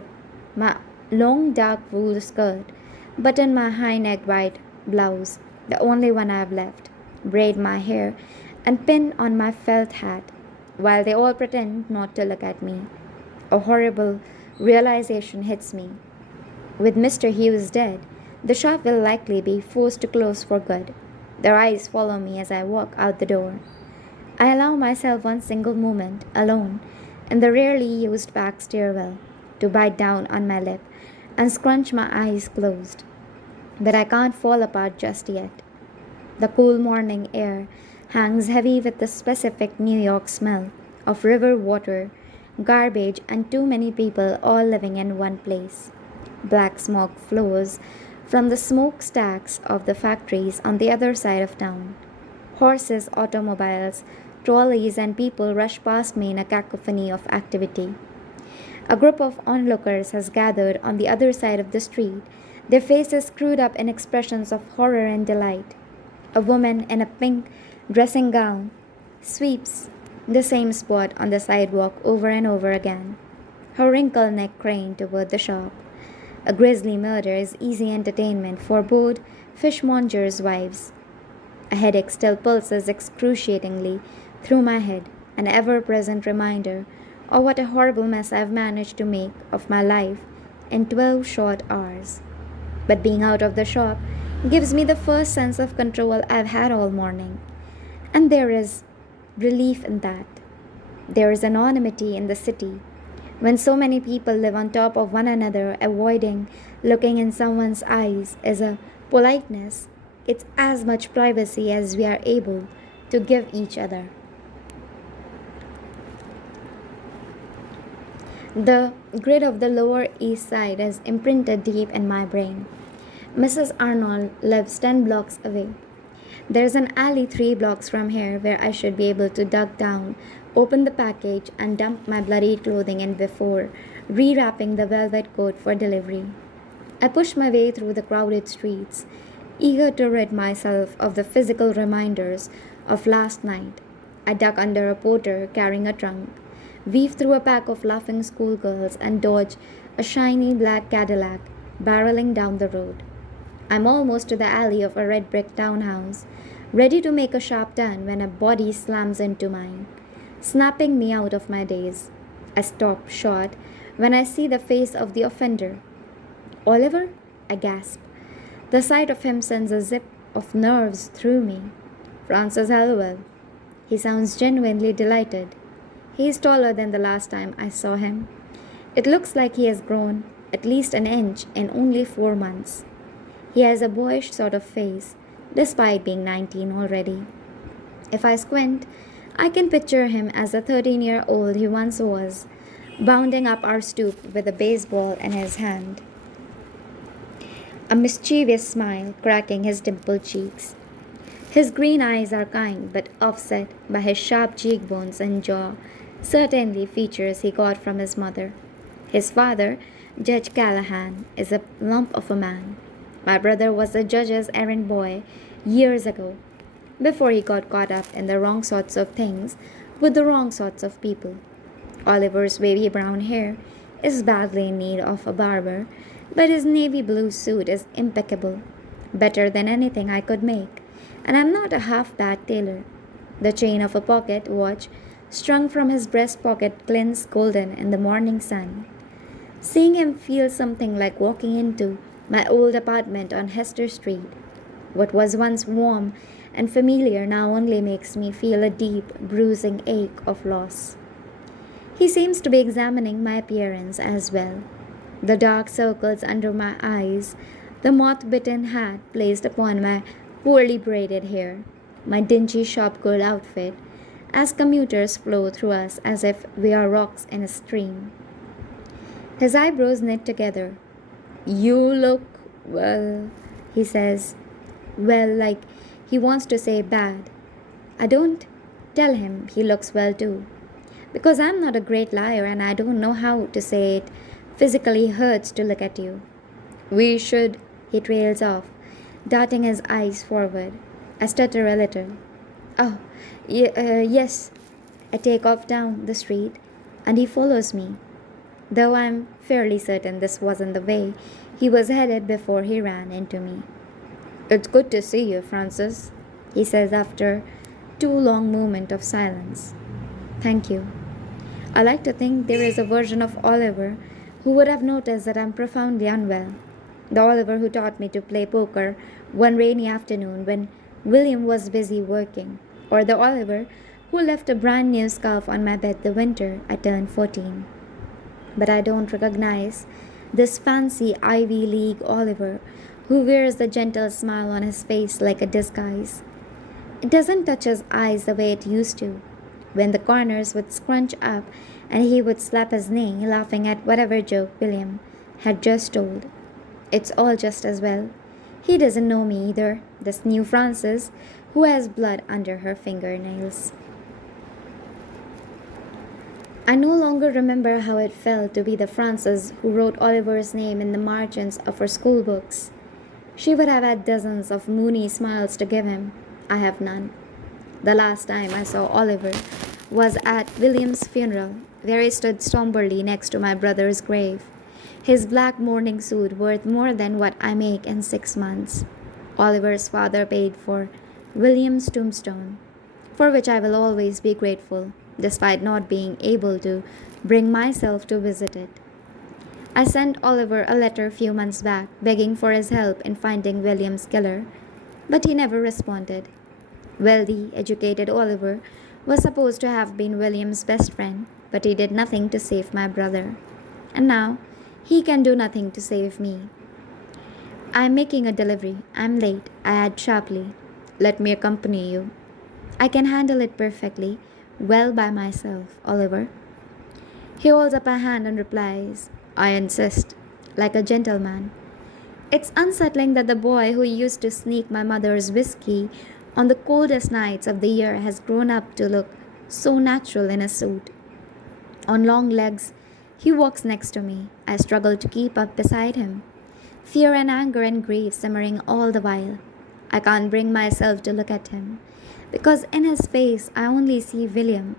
my long dark wool skirt, button my high-necked white blouse, the only one I have left, braid my hair, and pin on my felt hat, while they all pretend not to look at me. A horrible realization hits me. With Mr. Hughes dead, The shop will likely be forced to close for good. Their eyes follow me as I walk out the door. I allow myself one single moment, alone, in the rarely used back stairwell, to bite down on my lip and scrunch my eyes closed. But I can't fall apart just yet. The cool morning air hangs heavy with the specific New York smell of river water, garbage, and too many people all living in one place. Black smoke flows from the smokestacks of the factories on the other side of town. Horses, automobiles, trolleys, and people rush past me in a cacophony of activity. A group of onlookers has gathered on the other side of the street, their faces screwed up in expressions of horror and delight. A woman in a pink dressing gown sweeps the same spot on the sidewalk over and over again, her wrinkled neck craned toward the shop. A grisly murder is easy entertainment for both fishmongers' wives. A headache still pulses excruciatingly through my head, an ever present reminder of what a horrible mess I've managed to make of my life in 12 short hours. But being out of the shop gives me the first sense of control I've had all morning. And there is relief in that. There is anonymity in the city. When so many people live on top of one another, avoiding looking in someone's eyes is a politeness. It's as much privacy as we are able to give each other. The grid of the Lower East Side is imprinted deep in my brain. Mrs. Arnold lives 10 blocks away. There's an alley 3 blocks from here where I should be able to duck down, open the package, and dump my bloodied clothing in before rewrapping the velvet coat for delivery. I push my way through the crowded streets, eager to rid myself of the physical reminders of last night. I duck under a porter carrying a trunk, weave through a pack of laughing schoolgirls, and dodge a shiny black Cadillac barreling down the road. I'm almost to the alley of a red brick townhouse, ready to make a sharp turn when a body slams into mine, snapping me out of my daze. I stop short when I see the face of the offender. Oliver? I gasp. The sight of him sends a zip of nerves through me. Francis Hallowell. He sounds genuinely delighted. He is taller than the last time I saw him. It looks like he has grown at least an inch in only 4 months. He has a boyish sort of face, despite being 19 already. If I squint, I can picture him as the 13-year-old he once was, bounding up our stoop with a baseball in his hand, a mischievous smile cracking his dimpled cheeks. His green eyes are kind but offset by his sharp cheekbones and jaw, certainly features he got from his mother. His father, Judge Callahan, is a lump of a man. My brother was a judge's errand boy years ago, before he got caught up in the wrong sorts of things with the wrong sorts of people. Oliver's wavy brown hair is badly in need of a barber, but his navy blue suit is impeccable, better than anything I could make, and I'm not a half-bad tailor. The chain of a pocket watch strung from his breast pocket glints golden in the morning sun. Seeing him feels something like walking into my old apartment on Hester Street. What was once warm and familiar now only makes me feel a deep, bruising ache of loss. He seems to be examining my appearance as well. The dark circles under my eyes, the moth-bitten hat placed upon my poorly braided hair, my dingy shopgirl outfit, as commuters flow through us as if we are rocks in a stream. His eyebrows knit together. "You look, well," he says. Well, like he wants to say bad. I don't tell him he looks well too, because I'm not a great liar and I don't know how to say it physically hurts to look at you. "We should," he trails off, darting his eyes forward. I stutter a little. "Oh, yes." I take off down the street and he follows me, though I'm fairly certain this wasn't the way he was headed before he ran into me. "It's good to see you, Francis," he says after 2 long moments of silence. "Thank you." I like to think there is a version of Oliver who would have noticed that I'm profoundly unwell. The Oliver who taught me to play poker one rainy afternoon when William was busy working, or the Oliver who left a brand new scarf on my bed the winter I turned 14. But I don't recognize this fancy Ivy League Oliver who wears the gentle smile on his face like a disguise. It doesn't touch his eyes the way it used to, when the corners would scrunch up and he would slap his knee, laughing at whatever joke William had just told. It's all just as well. He doesn't know me either, this new Frances who has blood under her fingernails. I no longer remember how it felt to be the Frances who wrote Oliver's name in the margins of her school books. She would have had dozens of moony smiles to give him. I have none. The last time I saw Oliver was at William's funeral, where he stood somberly next to my brother's grave, his black mourning suit worth more than what I make in 6 months. Oliver's father paid for William's tombstone, for which I will always be grateful, despite not being able to bring myself to visit it. I sent Oliver a letter a few months back begging for his help in finding William's killer, but he never responded. Wealthy, educated Oliver was supposed to have been William's best friend, but he did nothing to save my brother. And now, he can do nothing to save me. I am making a delivery. I'm late, I add sharply. Let me accompany you. I can handle it perfectly, well by myself, Oliver. He holds up a hand and replies, I insist, like a gentleman. It's unsettling that the boy who used to sneak my mother's whiskey on the coldest nights of the year has grown up to look so natural in a suit. On long legs, he walks next to me. I struggle to keep up beside him, fear and anger and grief simmering all the while. I can't bring myself to look at him, because in his face I only see William.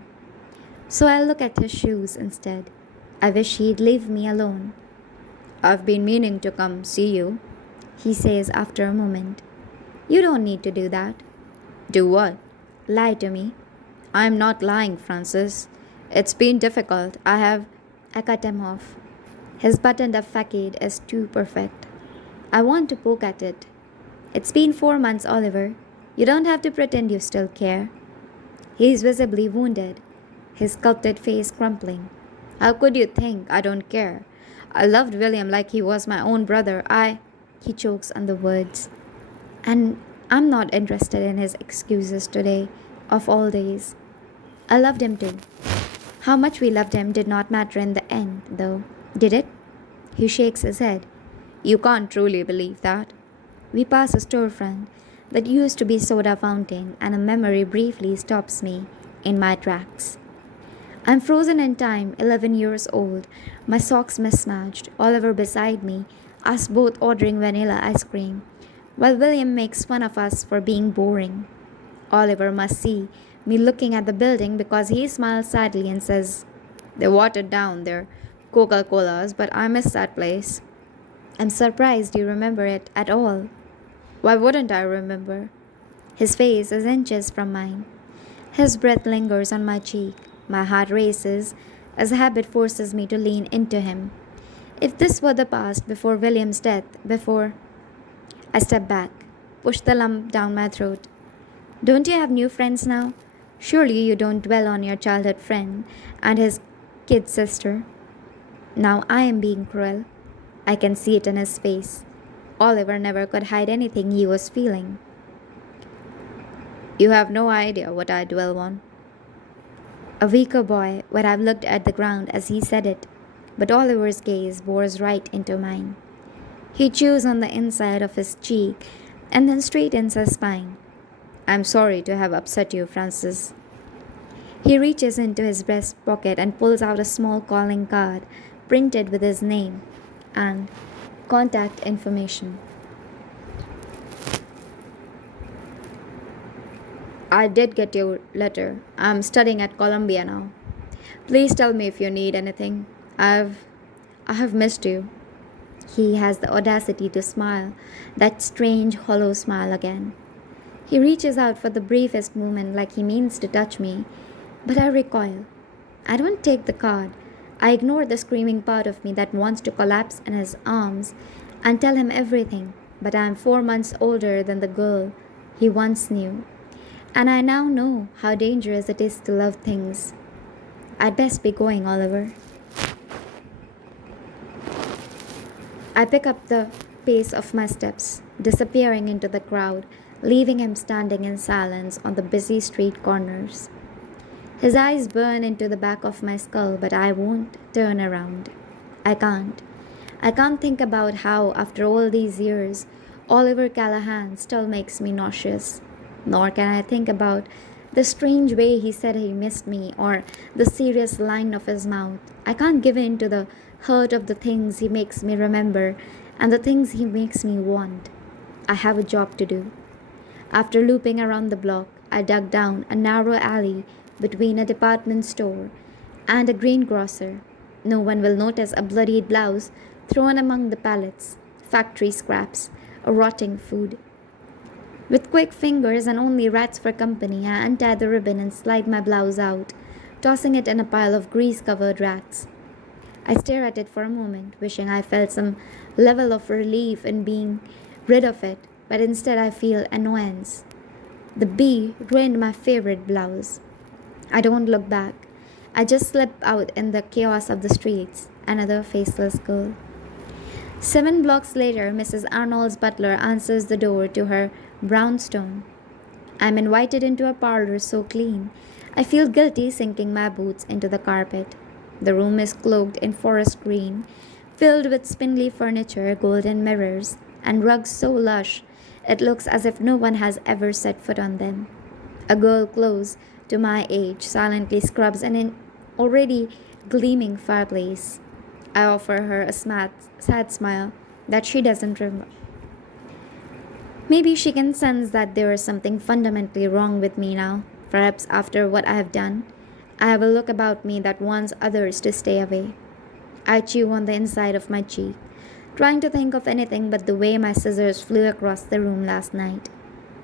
So I look at his shoes instead. I wish he'd leave me alone. I've been meaning to come see you, he says after a moment. You don't need to do that. Do what? Lie to me. I'm not lying, Francis. It's been difficult. I cut him off. His buttoned up facade is too perfect. I want to poke at it. It's been 4 months, Oliver. You don't have to pretend you still care. He is visibly wounded, his sculpted face crumpling. How could you think I don't care? I loved William like he was my own brother. He chokes on the words. And I'm not interested in his excuses today, of all days. I loved him too. How much we loved him did not matter in the end, though, did it? He shakes his head. You can't truly believe that. We pass a storefront that used to be soda fountain, and a memory briefly stops me in my tracks. I'm frozen in time, 11 years old, my socks mismatched, Oliver beside me, us both ordering vanilla ice cream, while William makes fun of us for being boring. Oliver must see me looking at the building because he smiles sadly and says, They watered down their Coca-Colas, but I miss that place. I'm surprised you remember it at all. Why wouldn't I remember? His face is inches from mine. His breath lingers on my cheek. My heart races as habit forces me to lean into him. If this were the past before William's death, before I step back, push the lump down my throat. Don't you have new friends now? Surely you don't dwell on your childhood friend and his kid sister. Now I am being cruel. I can see it in his face. Oliver never could hide anything he was feeling. You have no idea what I dwell on. A weaker boy would have looked at the ground as he said it, but Oliver's gaze bores right into mine. He chews on the inside of his cheek and then straightens his spine. I'm sorry to have upset you, Francis. He reaches into his breast pocket and pulls out a small calling card printed with his name and contact information. I did get your letter. I'm studying at Columbia now. Please tell me if you need anything. I have missed you. He has the audacity to smile, that strange hollow smile again. He reaches out for the briefest moment like he means to touch me, but I recoil. I don't take the card. I ignore the screaming part of me that wants to collapse in his arms and tell him everything, but I am 4 months older than the girl he once knew, and I now know how dangerous it is to love things. I'd best be going, Oliver. I pick up the pace of my steps, disappearing into the crowd, leaving him standing in silence on the busy street corners. His eyes burn into the back of my skull, but I won't turn around. I can't. I can't think about how, after all these years, Oliver Callahan still makes me nauseous. Nor can I think about the strange way he said he missed me or the serious line of his mouth. I can't give in to the hurt of the things he makes me remember and the things he makes me want. I have a job to do. After looping around the block, I dug down a narrow alley between a department store and a greengrocer. No one will notice a bloodied blouse thrown among the pallets, factory scraps, or rotting food. With quick fingers and only rats for company, I untie the ribbon and slide my blouse out, tossing it in a pile of grease covered rats. I stare at it for a moment, wishing I felt some level of relief in being rid of it, but instead I feel annoyance. The bee ruined my favorite blouse. I don't look back. I just slip out in the chaos of the streets, another faceless girl. 7 blocks later, Mrs. Arnold's butler answers the door to her brownstone. I'm invited into a parlor so clean, I feel guilty sinking my boots into the carpet. The room is cloaked in forest green, filled with spindly furniture, golden mirrors, and rugs so lush it looks as if no one has ever set foot on them. A girl close to my age silently scrubs an already gleaming fireplace. I offer her a sad smile that she doesn't remember. Maybe she can sense that there is something fundamentally wrong with me now. Perhaps after what I have done, I have a look about me that wants others to stay away. I chew on the inside of my cheek, trying to think of anything but the way my scissors flew across the room last night.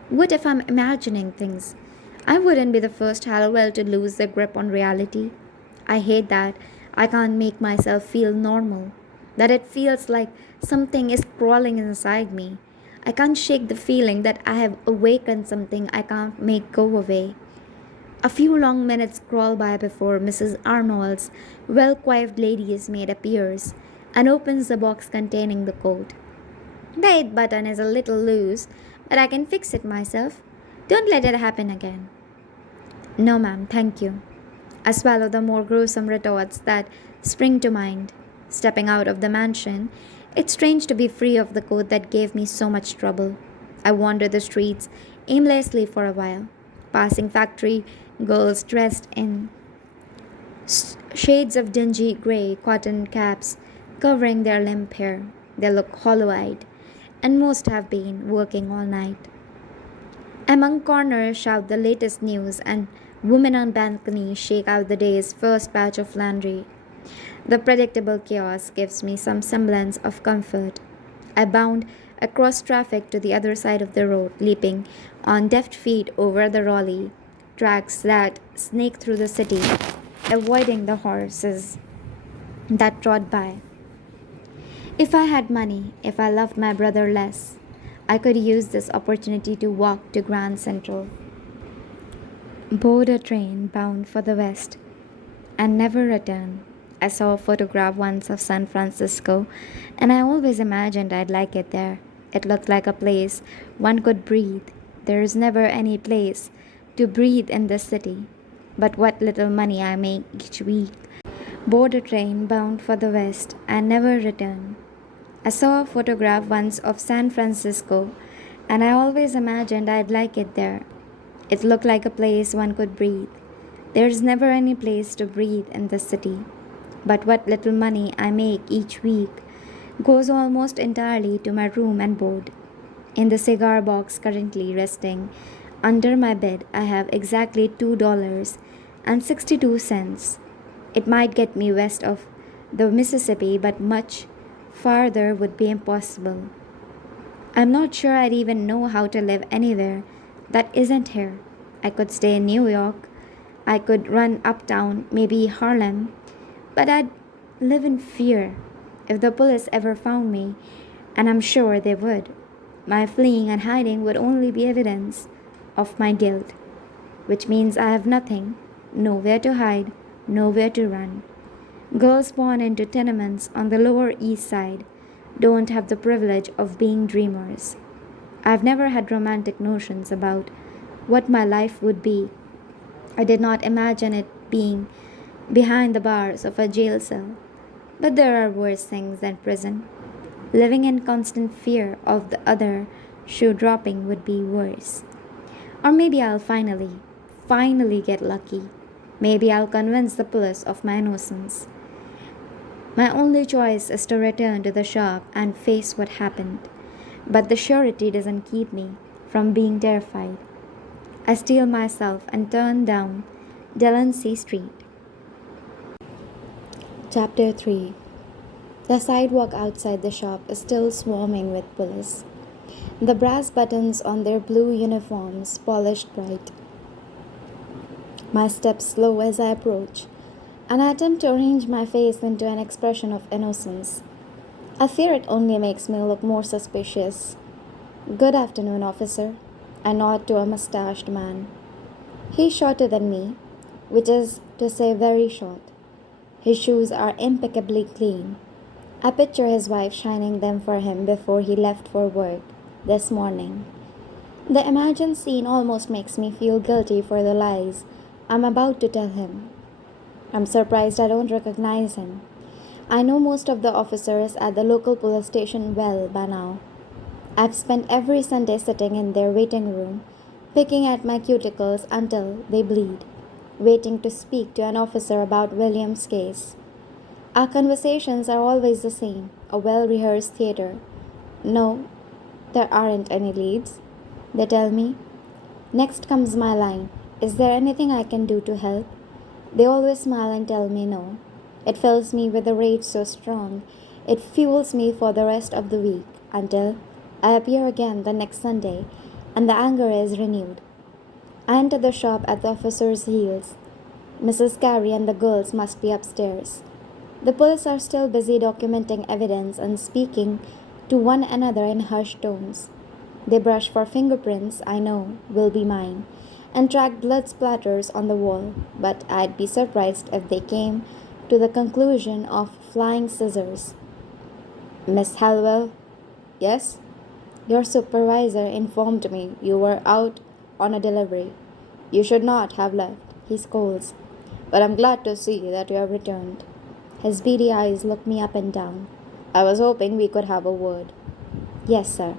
What if I'm imagining things? I wouldn't be the first Hallowell to lose their grip on reality. I hate that I can't make myself feel normal, that it feels like something is crawling inside me. I can't shake the feeling that I have awakened something I can't make go away. A few long minutes crawl by before Mrs. Arnold's well-coiffed lady's maid appears and opens the box containing the coat. The 8th button is a little loose, but I can fix it myself. Don't let it happen again. No, ma'am, thank you. I swallow the more gruesome retorts that spring to mind. Stepping out of the mansion, it's strange to be free of the coat that gave me so much trouble. I wander the streets aimlessly for a while, passing factory girls dressed in shades of dingy gray cotton caps covering their limp hair. They look hollow-eyed, and most have been working all night. Among corners shout the latest news, and women on balconies shake out the day's first batch of laundry. The predictable chaos gives me some semblance of comfort. I bound across traffic to the other side of the road, leaping on deft feet over the rolly tracks that snake through the city, avoiding the horses that trod by. If I had money, if I loved my brother less, I could use this opportunity to walk to Grand Central, board a train bound for the west, and never return. I saw a photograph once of San Francisco, and I always imagined I'd like it there. It looked like a place one could breathe. There is never any place to breathe in this city. But what little money I make each week, board a train bound for the west, and never return. I saw a photograph once of San Francisco, and I always imagined I'd like it there. It looked like a place one could breathe. There's never any place to breathe in this city. But what little money I make each week goes almost entirely to my room and board. In the cigar box currently resting under my bed, I have exactly $2.62. It might get me west of the Mississippi, but much farther would be impossible. I'm not sure I'd even know how to live anywhere that isn't here. I could stay in New York. I could run uptown, maybe Harlem. But I'd live in fear. If the police ever found me, And I'm sure they would. My fleeing and hiding would only be evidence of my guilt, which means I have nothing, nowhere to hide, nowhere to run. Girls born into tenements on the Lower East Side don't have the privilege of being dreamers. I've never had romantic notions about what my life would be. I did not imagine it being behind the bars of a jail cell. But there are worse things than prison. Living in constant fear of the other shoe dropping would be worse. Or maybe I'll finally get lucky. Maybe I'll convince the police of my innocence. My only choice is to return to the shop and face what happened. But the surety doesn't keep me from being terrified. I steel myself and turn down Delancey Street. Chapter 3. The sidewalk outside the shop is still swarming with police. The brass buttons on their blue uniforms polished bright. My steps slow as I approach, and I attempt to arrange my face into an expression of innocence. I fear it only makes me look more suspicious. Good afternoon, officer. I nod to a mustached man. He's shorter than me, which is to say very short. His shoes are impeccably clean. I picture his wife shining them for him before he left for work this morning. The imagined scene almost makes me feel guilty for the lies I'm about to tell him. I'm surprised I don't recognize him. I know most of the officers at the local police station well by now. I've spent every Sunday sitting in their waiting room, picking at my cuticles until they bleed, waiting to speak to an officer about William's case. Our conversations are always the same, a well-rehearsed theater. No, there aren't any leads, they tell me. Next comes my line. Is there anything I can do to help? They always smile and tell me no. It fills me with a rage so strong, it fuels me for the rest of the week until I appear again the next Sunday and the anger is renewed. I enter the shop at the officer's heels. Mrs. Carey and the girls must be upstairs. The police are still busy documenting evidence and speaking to one another in hushed tones. They brush for fingerprints I know will be mine and track blood splatters on the wall, but I'd be surprised if they came to the conclusion of flying scissors. Miss Halwell? Yes? Your supervisor informed me you were out on a delivery. You should not have left, he scolds. But I'm glad to see that you have returned. His beady eyes look me up and down. I was hoping we could have a word. Yes, sir.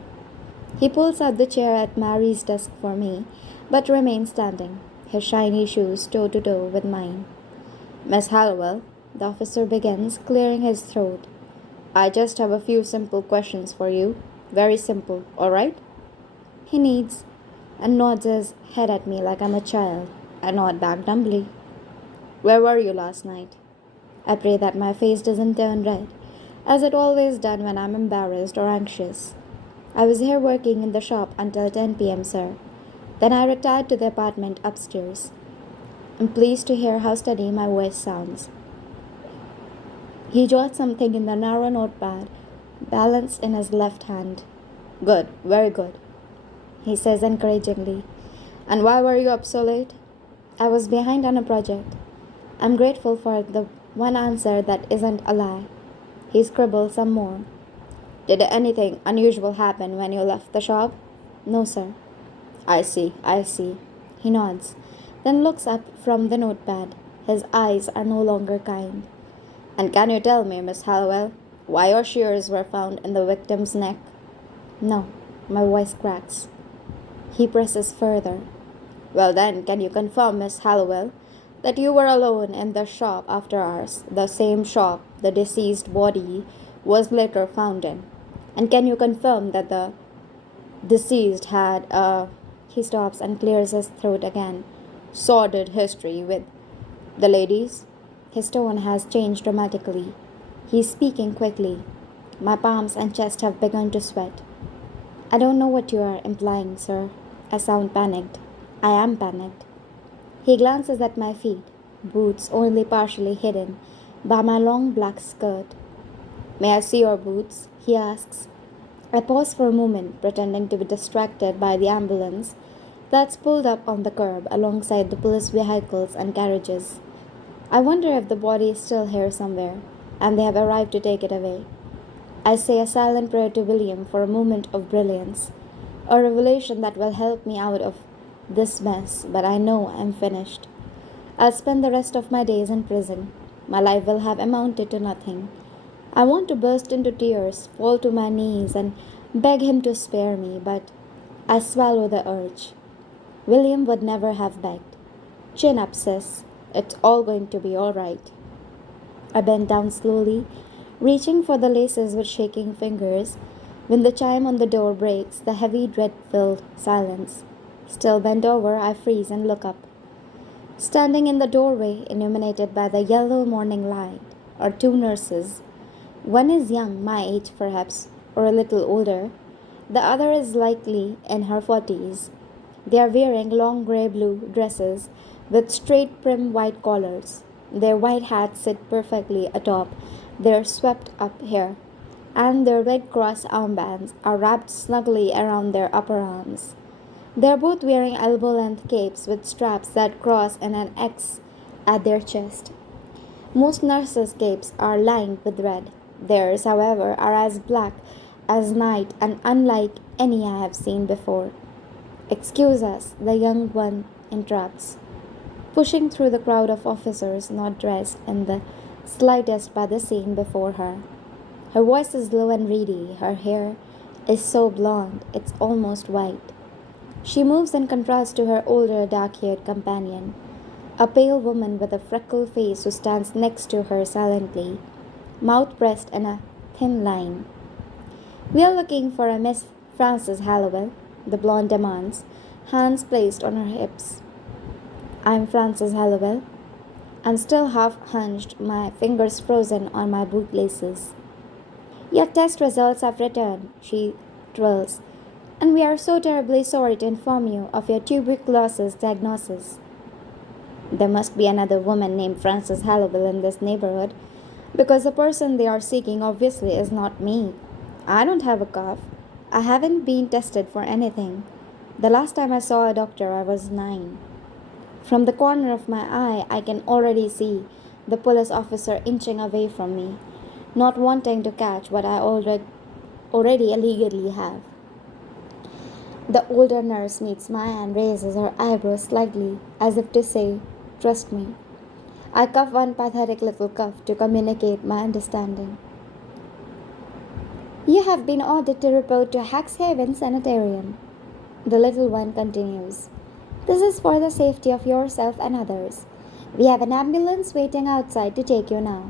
He pulls out the chair at Mary's desk for me, but remains standing, his shiny shoes toe to toe with mine. Miss Halwell, the officer begins, clearing his throat. I just have a few simple questions for you. Very simple, all right? He needs and nods his head at me like I'm a child. I nod back dumbly. Where were you last night? I pray that my face doesn't turn red, as it always does when I'm embarrassed or anxious. I was here working in the shop until 10 p.m., sir. Then I retired to the apartment upstairs. I'm pleased to hear how steady my voice sounds. He jots something in the narrow notepad, balanced in his left hand. Good, very good, he says encouragingly. And why were you up so late? I was behind on a project. I'm grateful for the one answer that isn't a lie. He scribbles some more. Did anything unusual happen when you left the shop? No, sir. I see. He nods, then looks up from the notepad. His eyes are no longer kind. And can you tell me, Miss Hallowell, why your shears were found in the victim's neck? No, my voice cracks. He presses further. Well then, can you confirm, Miss Hallowell, that you were alone in the shop after hours, the same shop the deceased body was later found in? And can you confirm that the deceased had he stops and clears his throat again, sordid history with the ladies? His tone has changed dramatically. He's speaking quickly. My palms and chest have begun to sweat. I don't know what you are implying, sir. I sound panicked. I am panicked. He glances at my feet, boots only partially hidden by my long black skirt. May I see your boots? He asks. I pause for a moment, pretending to be distracted by the ambulance that's pulled up on the curb alongside the police vehicles and carriages. I wonder if the body is still here somewhere, and they have arrived to take it away. I say a silent prayer to William for a moment of brilliance, a revelation that will help me out of this mess, but I know I'm finished. I'll spend the rest of my days in prison. My life will have amounted to nothing. I want to burst into tears, fall to my knees, and beg him to spare me, but I swallow the urge. William would never have begged. Chin up, sis. It's all going to be all right. I bent down slowly, reaching for the laces with shaking fingers. When the chime on the door breaks the heavy, dread-filled silence, still bent over, I freeze and look up. Standing in the doorway, illuminated by the yellow morning light, are two nurses. One is young, my age perhaps, or a little older. The other is likely in her 40s. They are wearing long grey blue dresses with straight prim white collars. Their white hats sit perfectly atop their swept up hair, and their Red Cross armbands are wrapped snugly around their upper arms. They are both wearing elbow length capes with straps that cross in an X at their chest. Most nurses' capes are lined with red. Theirs, however, are as black as night and unlike any I have seen before. Excuse us, the young one interrupts, pushing through the crowd of officers not dressed in the slightest by the scene before her. Her voice is low and reedy, her hair is so blonde it's almost white. She moves in contrast to her older dark-haired companion, a pale woman with a freckled face who stands next to her silently, mouth pressed in a thin line. "We are looking for a Miss Frances Hallowell," the blonde demands, hands placed on her hips. "I'm Frances Hallowell." I'm still half hunched, my fingers frozen on my bootlaces. "Your test results have returned," she trills, "and we are so terribly sorry to inform you of your tuberculosis diagnosis." There must be another woman named Frances Hallowell in this neighborhood, because the person they are seeking obviously is not me. I don't have a cough. I haven't been tested for anything. The last time I saw a doctor, I was 9. From the corner of my eye, I can already see the police officer inching away from me, not wanting to catch what I already illegally have. The older nurse meets my eye and raises her eyebrows slightly, as if to say, "Trust me." I cough one pathetic little cough to communicate my understanding. "You have been ordered to report to Haxhaven Sanitarium," the little one continues. "This is for the safety of yourself and others. We have an ambulance waiting outside to take you now."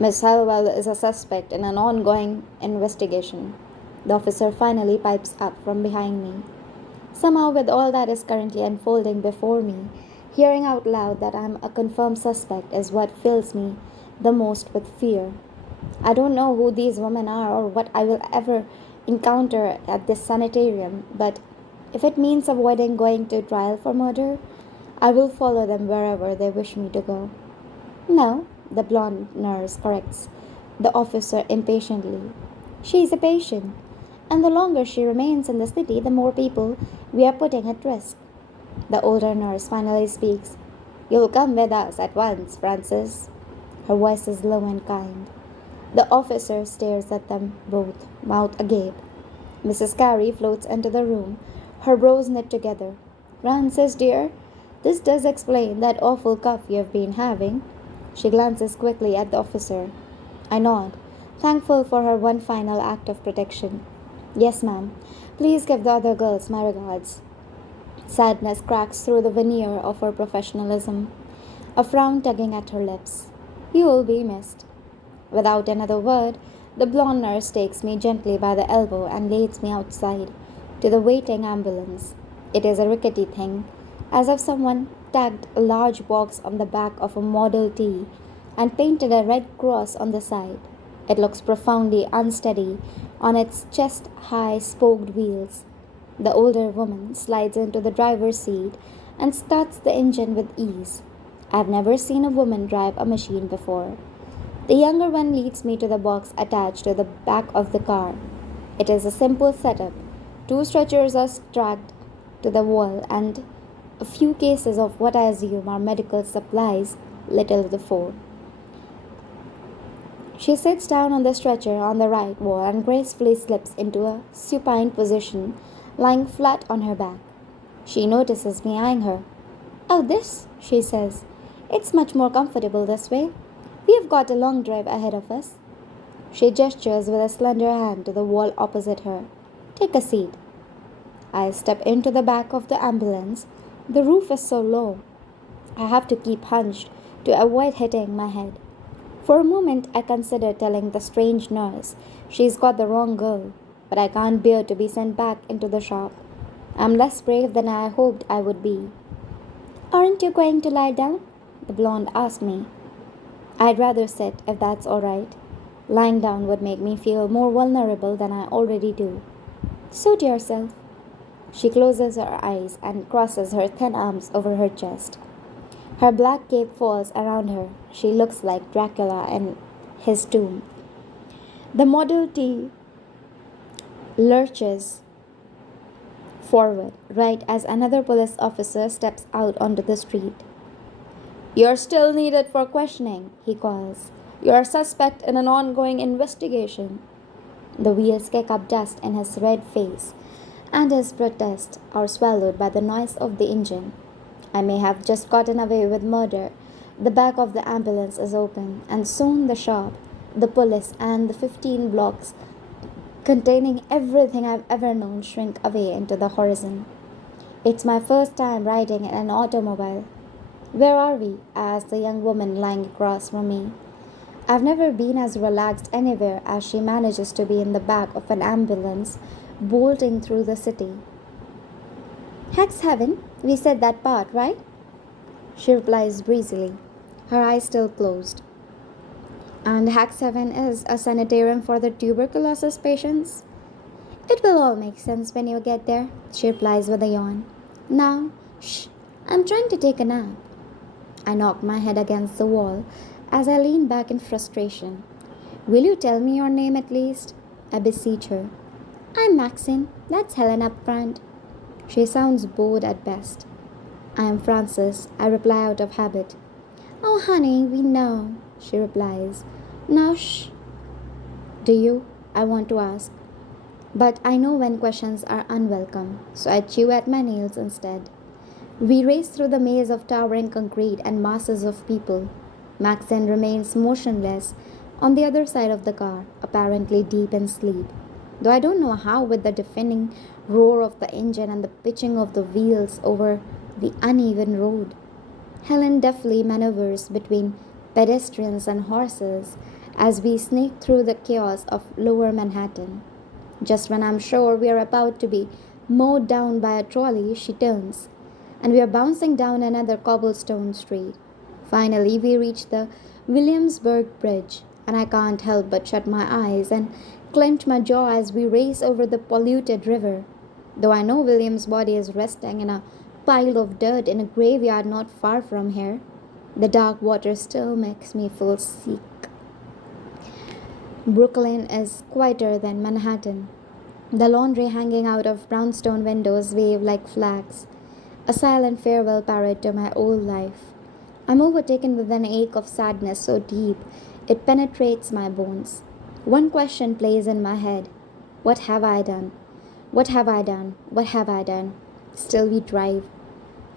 "Miss Hallowell is a suspect in an ongoing investigation," the officer finally pipes up from behind me. Somehow, with all that is currently unfolding before me, hearing out loud that I'm a confirmed suspect is what fills me the most with fear. I don't know who these women are or what I will ever encounter at this sanitarium, but if it means avoiding going to trial for murder, I will follow them wherever they wish me to go. "No," the blonde nurse corrects the officer impatiently. "She is a patient, and the longer she remains in the city, the more people we are putting at risk." The older nurse finally speaks. "You'll come with us at once, Frances." Her voice is low and kind. The officer stares at them both, mouth agape. Mrs. Carey floats into the room, her brows knit together. "Frances, dear, this does explain that awful cough you have been having." She glances quickly at the officer. I nod, thankful for her one final act of protection. "Yes, ma'am. Please give the other girls my regards." Sadness cracks through the veneer of her professionalism, a frown tugging at her lips. "You will be missed." Without another word, the blonde nurse takes me gently by the elbow and leads me outside to the waiting ambulance. It is a rickety thing, as if someone tagged a large box on the back of a Model T and painted a red cross on the side. It looks profoundly unsteady on its chest-high spoked wheels. The older woman slides into the driver's seat and starts the engine with ease. I've never seen a woman drive a machine before. The younger one leads me to the box attached to the back of the car. It is a simple setup. Two stretchers are strapped to the wall and a few cases of what I assume are medical supplies little to the fore. She sits down on the stretcher on the right wall and gracefully slips into a supine position, lying flat on her back. She notices me eyeing her. "Oh, this," she says. "It's much more comfortable this way. We have got a long drive ahead of us." She gestures with a slender hand to the wall opposite her. "Take a seat." I step into the back of the ambulance. The roof is so low, I have to keep hunched to avoid hitting my head. For a moment, I consider telling the strange nurse she's got the wrong girl, but I can't bear to be sent back into the shop. I'm less brave than I hoped I would be. "Aren't you going to lie down?" the blonde asked me. "I'd rather sit, if that's all right. Lying down would make me feel more vulnerable than I already do." "Suit yourself." She closes her eyes and crosses her thin arms over her chest. Her black cape falls around her. She looks like Dracula in his tomb. The Model T lurches forward right as another police officer steps out onto the street. "You're still needed for questioning," he calls. "You're a suspect in an ongoing investigation." The wheels kick up dust in his red face, and his protests are swallowed by the noise of the engine. I may have just gotten away with murder. The back of the ambulance is open, and soon the shop, the police, and the 15 blocks containing everything I've ever known shrink away into the horizon. It's my first time riding in an automobile. "Where are we?" asked the young woman lying across from me. I've never been as relaxed anywhere as she manages to be in the back of an ambulance bolting through the city. "Hex Heaven, we said that part, right?" she replies breezily, her eyes still closed. "And Hex Heaven is a sanitarium for the tuberculosis patients?" "It will all make sense when you get there," she replies with a yawn. "Now, shh, I'm trying to take a nap." I knock my head against the wall as I lean back in frustration. "Will you tell me your name at least?" I beseech her. "I'm Maxine. That's Helen up front." She sounds bored at best. "I am Frances," I reply out of habit. "Oh, honey, we know," she replies. "Now, shh." "Do you?" I want to ask. But I know when questions are unwelcome, so I chew at my nails instead. We race through the maze of towering concrete and masses of people. Maxine remains motionless on the other side of the car, apparently deep in sleep, though I don't know how, with the deafening roar of the engine and the pitching of the wheels over the uneven road. Helen deftly maneuvers between pedestrians and horses as we sneak through the chaos of lower Manhattan. Just when I'm sure we are about to be mowed down by a trolley, she turns, and we are bouncing down another cobblestone street. Finally, we reach the Williamsburg Bridge, and I can't help but shut my eyes and clench my jaw as we race over the polluted river. Though I know William's body is resting in a pile of dirt in a graveyard not far from here, the dark water still makes me feel sick. Brooklyn is quieter than Manhattan. The laundry hanging out of brownstone windows wave like flags, a silent farewell parade to my old life. I'm overtaken with an ache of sadness so deep it penetrates my bones. One question plays in my head. What have I done? What have I done? What have I done? Still we drive.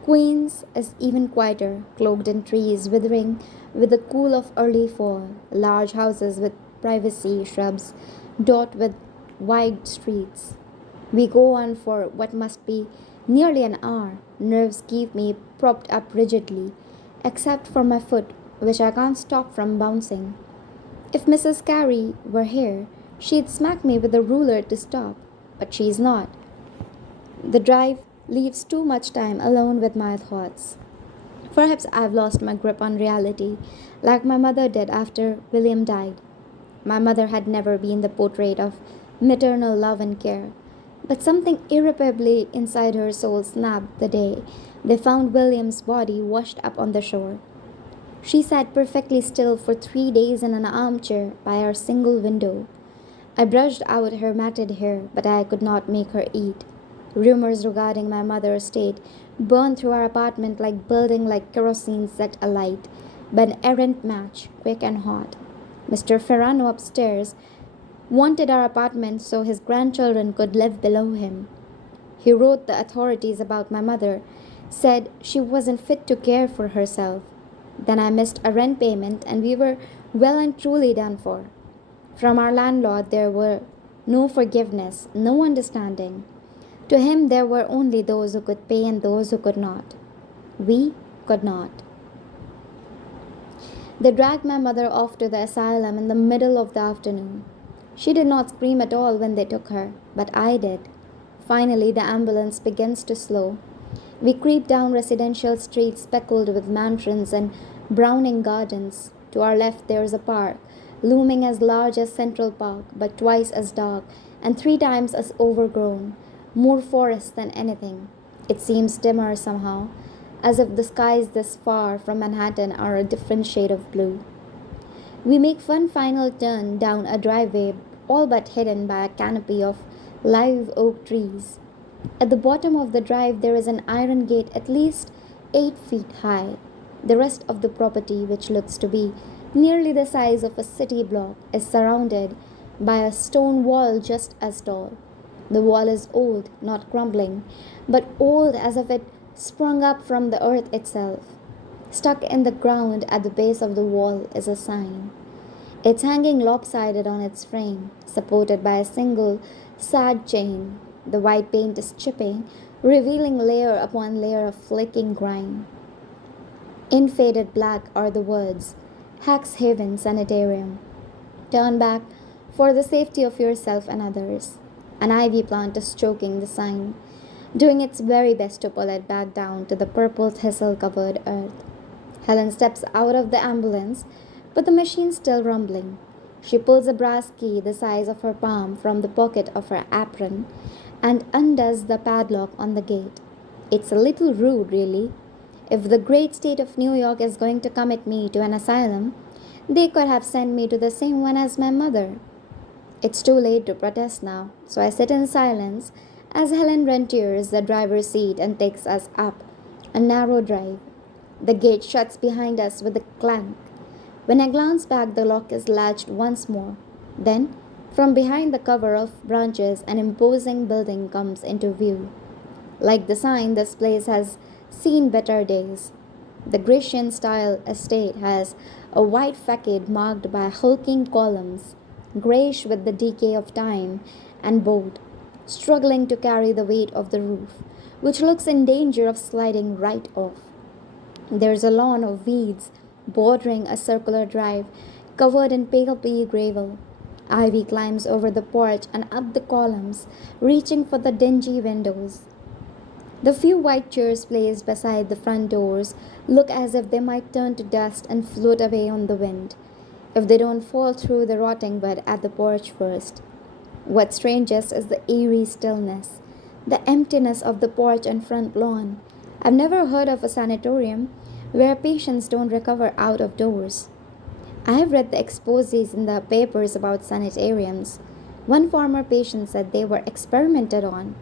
Queens is even quieter, cloaked in trees withering with the cool of early fall, large houses with privacy shrubs dot with wide streets. We go on for what must be nearly an hour. Nerves keep me propped up rigidly, except for my foot, which I can't stop from bouncing. If Mrs. Carey were here, she'd smack me with a ruler to stop, but she's not. The drive leaves too much time alone with my thoughts. Perhaps I've lost my grip on reality, like my mother did after William died. My mother had never been the portrait of maternal love and care, but something irreparably inside her soul snapped the day they found William's body washed up on the shore. She sat perfectly still for 3 days in an armchair by our single window. I brushed out her matted hair, but I could not make her eat. Rumors regarding my mother's state burned through our apartment like building like kerosene set alight by an errant match, quick and hot. Mr. Ferrano upstairs wanted our apartment so his grandchildren could live below him. He wrote the authorities about my mother, said she wasn't fit to care for herself. Then I missed a rent payment and we were well and truly done for. From our landlord there were no forgiveness, no understanding. To him there were only those who could pay and those who could not. We could not. They dragged my mother off to the asylum in the middle of the afternoon. She did not scream at all when they took her, but I did. Finally, the ambulance begins to slow. We creep down residential streets speckled with mansions and browning gardens. To our left, there is a park, looming as large as Central Park, but twice as dark and 3 times as overgrown, more forest than anything. It seems dimmer somehow, as if the skies this far from Manhattan are a different shade of blue. We make one final turn down a driveway all but hidden by a canopy of live oak trees. At the bottom of the drive there is an iron gate at least 8 feet high. The rest of the property, which looks to be nearly the size of a city block, is surrounded by a stone wall just as tall. The wall is old, not crumbling, but old as if it sprung up from the earth itself. Stuck in the ground at the base of the wall is a sign. It's hanging lopsided on its frame, supported by a single sad chain. The white paint is chipping, revealing layer upon layer of flaking grime. In faded black are the words, Hack's Haven Sanitarium. Turn back for the safety of yourself and others. An ivy plant is choking the sign, doing its very best to pull it back down to the purple thistle-covered earth. Helen steps out of the ambulance, but the machine's still rumbling. She pulls a brass key the size of her palm from the pocket of her apron and undoes the padlock on the gate. It's a little rude, really. If the great state of New York is going to commit me to an asylum, they could have sent me to the same one as my mother. It's too late to protest now, so I sit in silence as Helen renters the driver's seat and takes us up a narrow drive. The gate shuts behind us with a clank. When I glance back, the lock is latched once more. Then, from behind the cover of branches, an imposing building comes into view. Like the sign, this place has seen better days. The Grecian-style estate has a wide facade marked by hulking columns, grayish with the decay of time, and bold, struggling to carry the weight of the roof, which looks in danger of sliding right off. There's a lawn of weeds bordering a circular drive covered in pale pea gravel. Ivy climbs over the porch and up the columns, reaching for the dingy windows. The few white chairs placed beside the front doors look as if they might turn to dust and float away on the wind, if they don't fall through the rotting wood at the porch first. What's strangest is the eerie stillness, the emptiness of the porch and front lawn. I've never heard of a sanatorium where patients don't recover out of doors. I have read the exposés in the papers about sanitariums. One former patient said they were experimented on.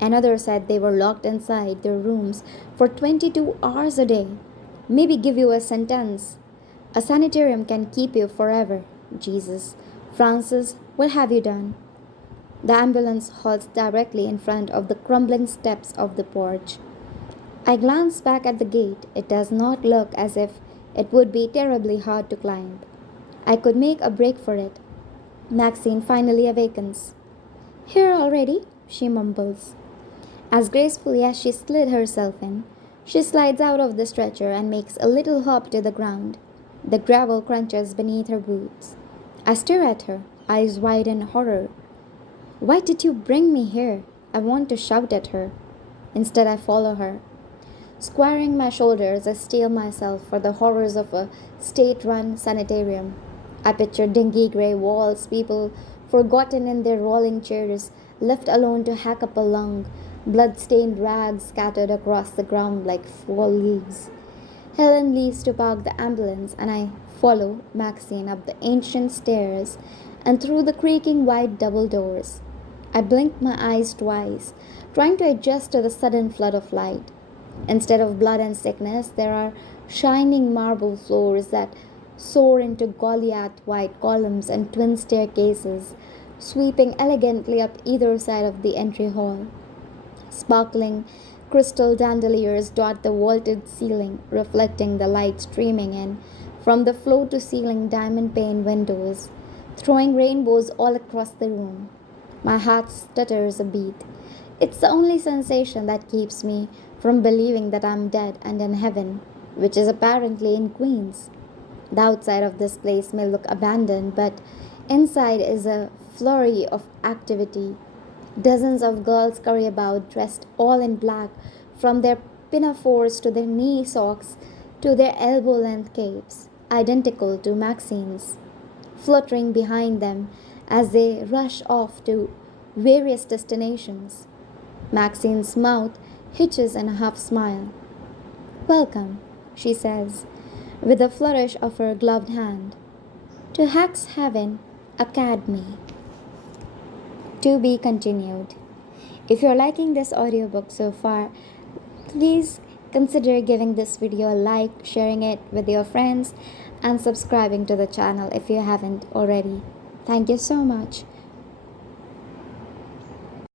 Another said they were locked inside their rooms for 22 hours a day. Maybe give you a sentence. A sanitarium can keep you forever. Jesus. Francis, what have you done? The ambulance halts directly in front of the crumbling steps of the porch. I glance back at the gate. It does not look as if it would be terribly hard to climb. I could make a break for it. Maxine finally awakens. Here already? She mumbles. As gracefully as she slid herself in, she slides out of the stretcher and makes a little hop to the ground. The gravel crunches beneath her boots. I stare at her, eyes wide in horror. Why did you bring me here? I want to shout at her. Instead, I follow her. Squaring my shoulders, I steel myself for the horrors of a state-run sanitarium. I picture dingy grey walls, people forgotten in their rolling chairs, left alone to hack up a lung, blood-stained rags scattered across the ground like fall leaves. Helen leaves to park the ambulance, and I follow Maxine up the ancient stairs and through the creaking white double doors. I blink my eyes twice, trying to adjust to the sudden flood of light. Instead of blood and sickness, there are shining marble floors that soar into Goliath white columns and twin staircases, sweeping elegantly up either side of the entry hall. Sparkling crystal chandeliers dot the vaulted ceiling, reflecting the light streaming in from the floor to ceiling diamond pane windows, throwing rainbows all across the room. My heart stutters a beat. It's the only sensation that keeps me from believing that I'm dead and in heaven, which is apparently in Queens. The outside of this place may look abandoned, but inside is a flurry of activity. Dozens of girls scurry about dressed all in black, from their pinafores to their knee socks to their elbow length capes, identical to Maxine's, fluttering behind them as they rush off to various destinations. Maxine's mouth hitches in a half smile. "Welcome," she says, with a flourish of her gloved hand, "to Hack's Haven Academy." To be continued. If you're liking this audiobook so far, please consider giving this video a like, sharing it with your friends, and subscribing to the channel if you haven't already. Thank you so much.